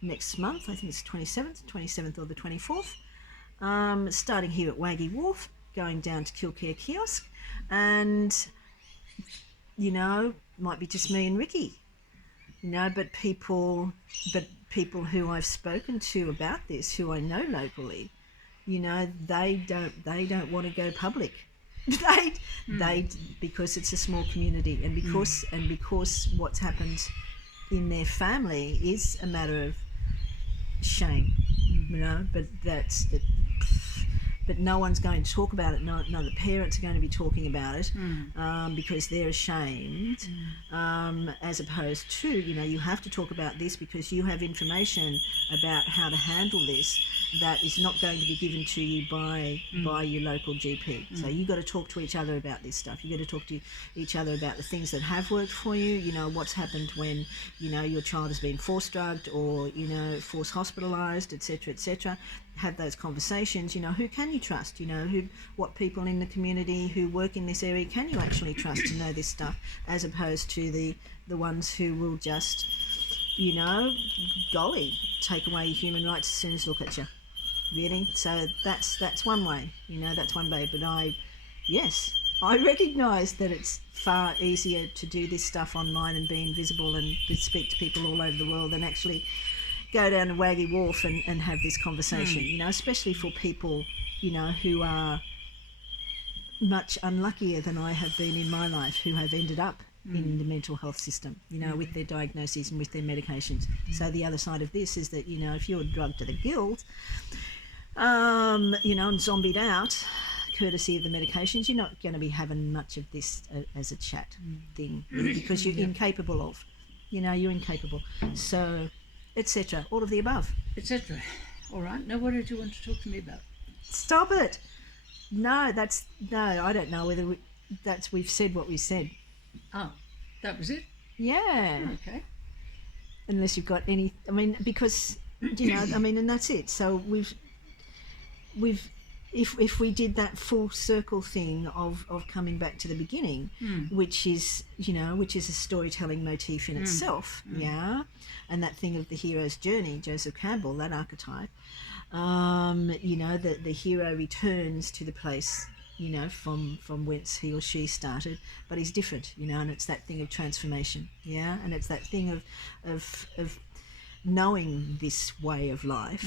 next month. I think it's 27th or the 24th, starting here at Waggy Wharf, going down to Kilcare Kiosk, and might be just me and Ricky, but people who I've spoken to about this, who I know locally, they don't want to go public. they because it's a small community, and because what's happened in their family is a matter of shame, but no one's going to talk about it. None of the parents are going to be talking about it because they're ashamed, as opposed to, you have to talk about this because you have information about how to handle this that is not going to be given to you by your local GP. So you've got to talk to each other about this stuff. You've got to talk to each other about the things that have worked for you, what's happened when, your child has been force drugged or, force hospitalised, etc., etc. Have those conversations. Who can you trust? What people in the community who work in this area can you actually trust to know this stuff, as opposed to the ones who will just, golly, take away your human rights as soon as look at you. Really? So that's one way. That's one way. But I recognise that it's far easier to do this stuff online and be invisible and speak to people all over the world than actually go down to Waggy Wharf and have this conversation, especially for people, who are much unluckier than I have been in my life, who have ended up in the mental health system, with their diagnoses and with their medications. So the other side of this is that, if you're drugged to the gills, and zombied out, courtesy of the medications, you're not going to be having much of this as a chat thing, because you're incapable of, you're incapable. So, etc. All of the above. Etc. All right. Now, what did you want to talk to me about? Stop it. No, I don't know whether we've said what we said. Oh, that was it? Yeah. Okay. Unless you've got any, because, and that's it. So we've if we did that full circle thing of coming back to the beginning, which is a storytelling motif in itself, and that thing of the hero's journey, Joseph Campbell, that archetype, that the hero returns to the place, from whence he or she started, but he's different, and it's that thing of transformation, and it's that thing of knowing this way of life,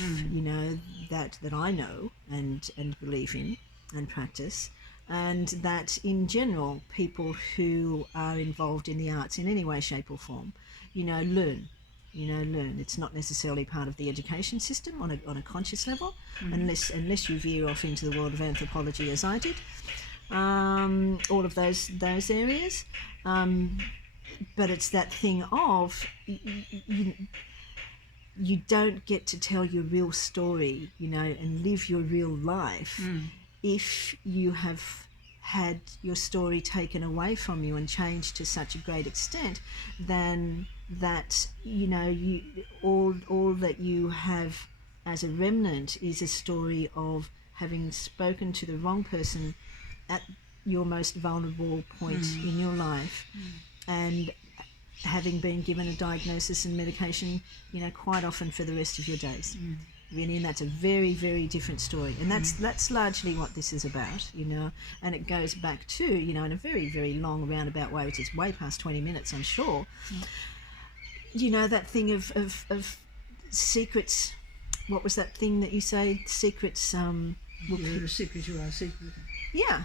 that I know and believe in and practice, and that in general people who are involved in the arts in any way, shape or form, learn. It's not necessarily part of the education system on a conscious level, unless you veer off into the world of anthropology as I did, all of those areas, but it's that thing of you don't get to tell your real story, and live your real life if you have had your story taken away from you and changed to such a great extent then that, all that you have as a remnant is a story of having spoken to the wrong person at your most vulnerable point in your life, and having been given a diagnosis and medication, quite often for the rest of your days. Really, and that's a very, very different story. And that's largely what this is about, and it goes back to, in a very, very long roundabout way, which is way past 20 minutes, I'm sure. That thing of secrets. What was that thing that you say? Secrets. You're a secret, you are a secret. Yeah.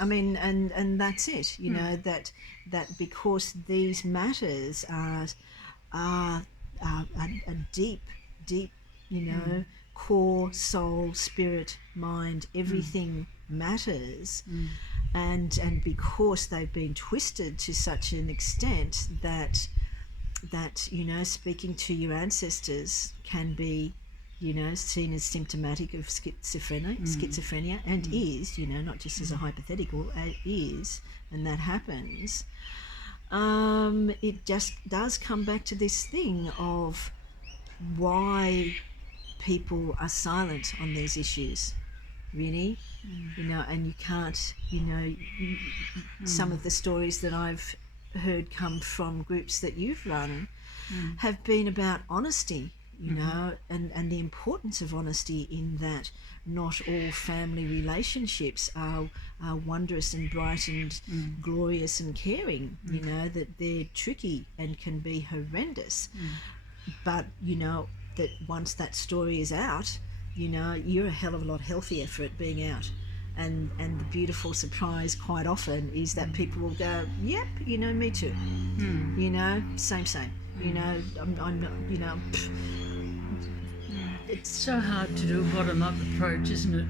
And that's it. That because these matters are a deep, core, soul, spirit, mind, everything matters, and because they've been twisted to such an extent that speaking to your ancestors can be, seen as symptomatic of schizophrenia, and is, not just as a hypothetical, it is, and that happens. It just does come back to this thing of why people are silent on these issues, really, and you can't, some of the stories that I've heard come from groups that you've run have been about honesty, you know, and the importance of honesty in that not all family relationships are wondrous and bright and glorious and caring, you know, that they're tricky and can be horrendous. But, you know, that once that story is out, you know, you're a hell of a lot healthier for it being out. And the beautiful surprise quite often is that people will go, yep, you know, me too. You know, same. You know, I'm not, you know, It's so hard to do a bottom-up approach, isn't it,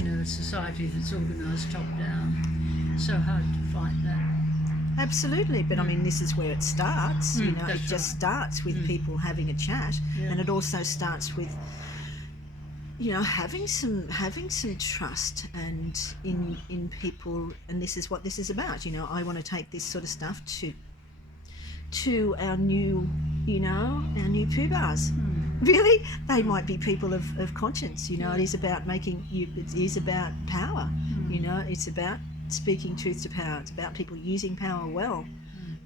in a society that's organised top-down. So hard to fight that. absolutely. But I mean, this is where it starts. You know, it that's just right. starts with people having a chat, Yeah. and it also starts with, you know, having some trust and in people. And this is what this is about. You know, I want to take this sort of stuff to our new, you know, our new poobahs. Really, they might be people of conscience. You know, it is about it is about power. You know, it's about speaking truth to power. It's about people using power well.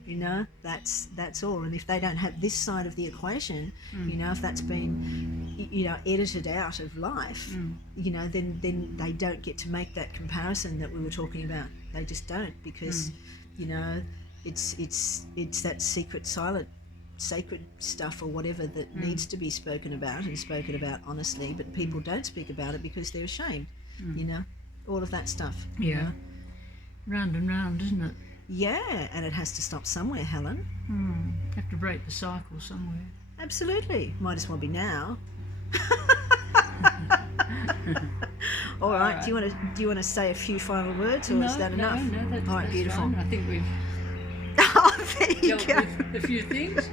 You know, that's all. And if they don't have this side of the equation, you know, if that's been, you know, edited out of life, you know, then they don't get to make that comparison that we were talking about. They just don't, because, you know, it's that secret, silent, sacred stuff or whatever that needs to be spoken about, and spoken about honestly, but people don't speak about it because they're ashamed. You know, all of that stuff. you Yeah. know. Round and round, isn't it? Yeah, and it has to stop somewhere, Helen. Have to break the cycle somewhere. Absolutely. Might as well be now. All right. right. Do you want to say a few final words, or is that enough? No, that's, All right, that's beautiful. fine. I think we've Oh, there you dealt go. with a few things.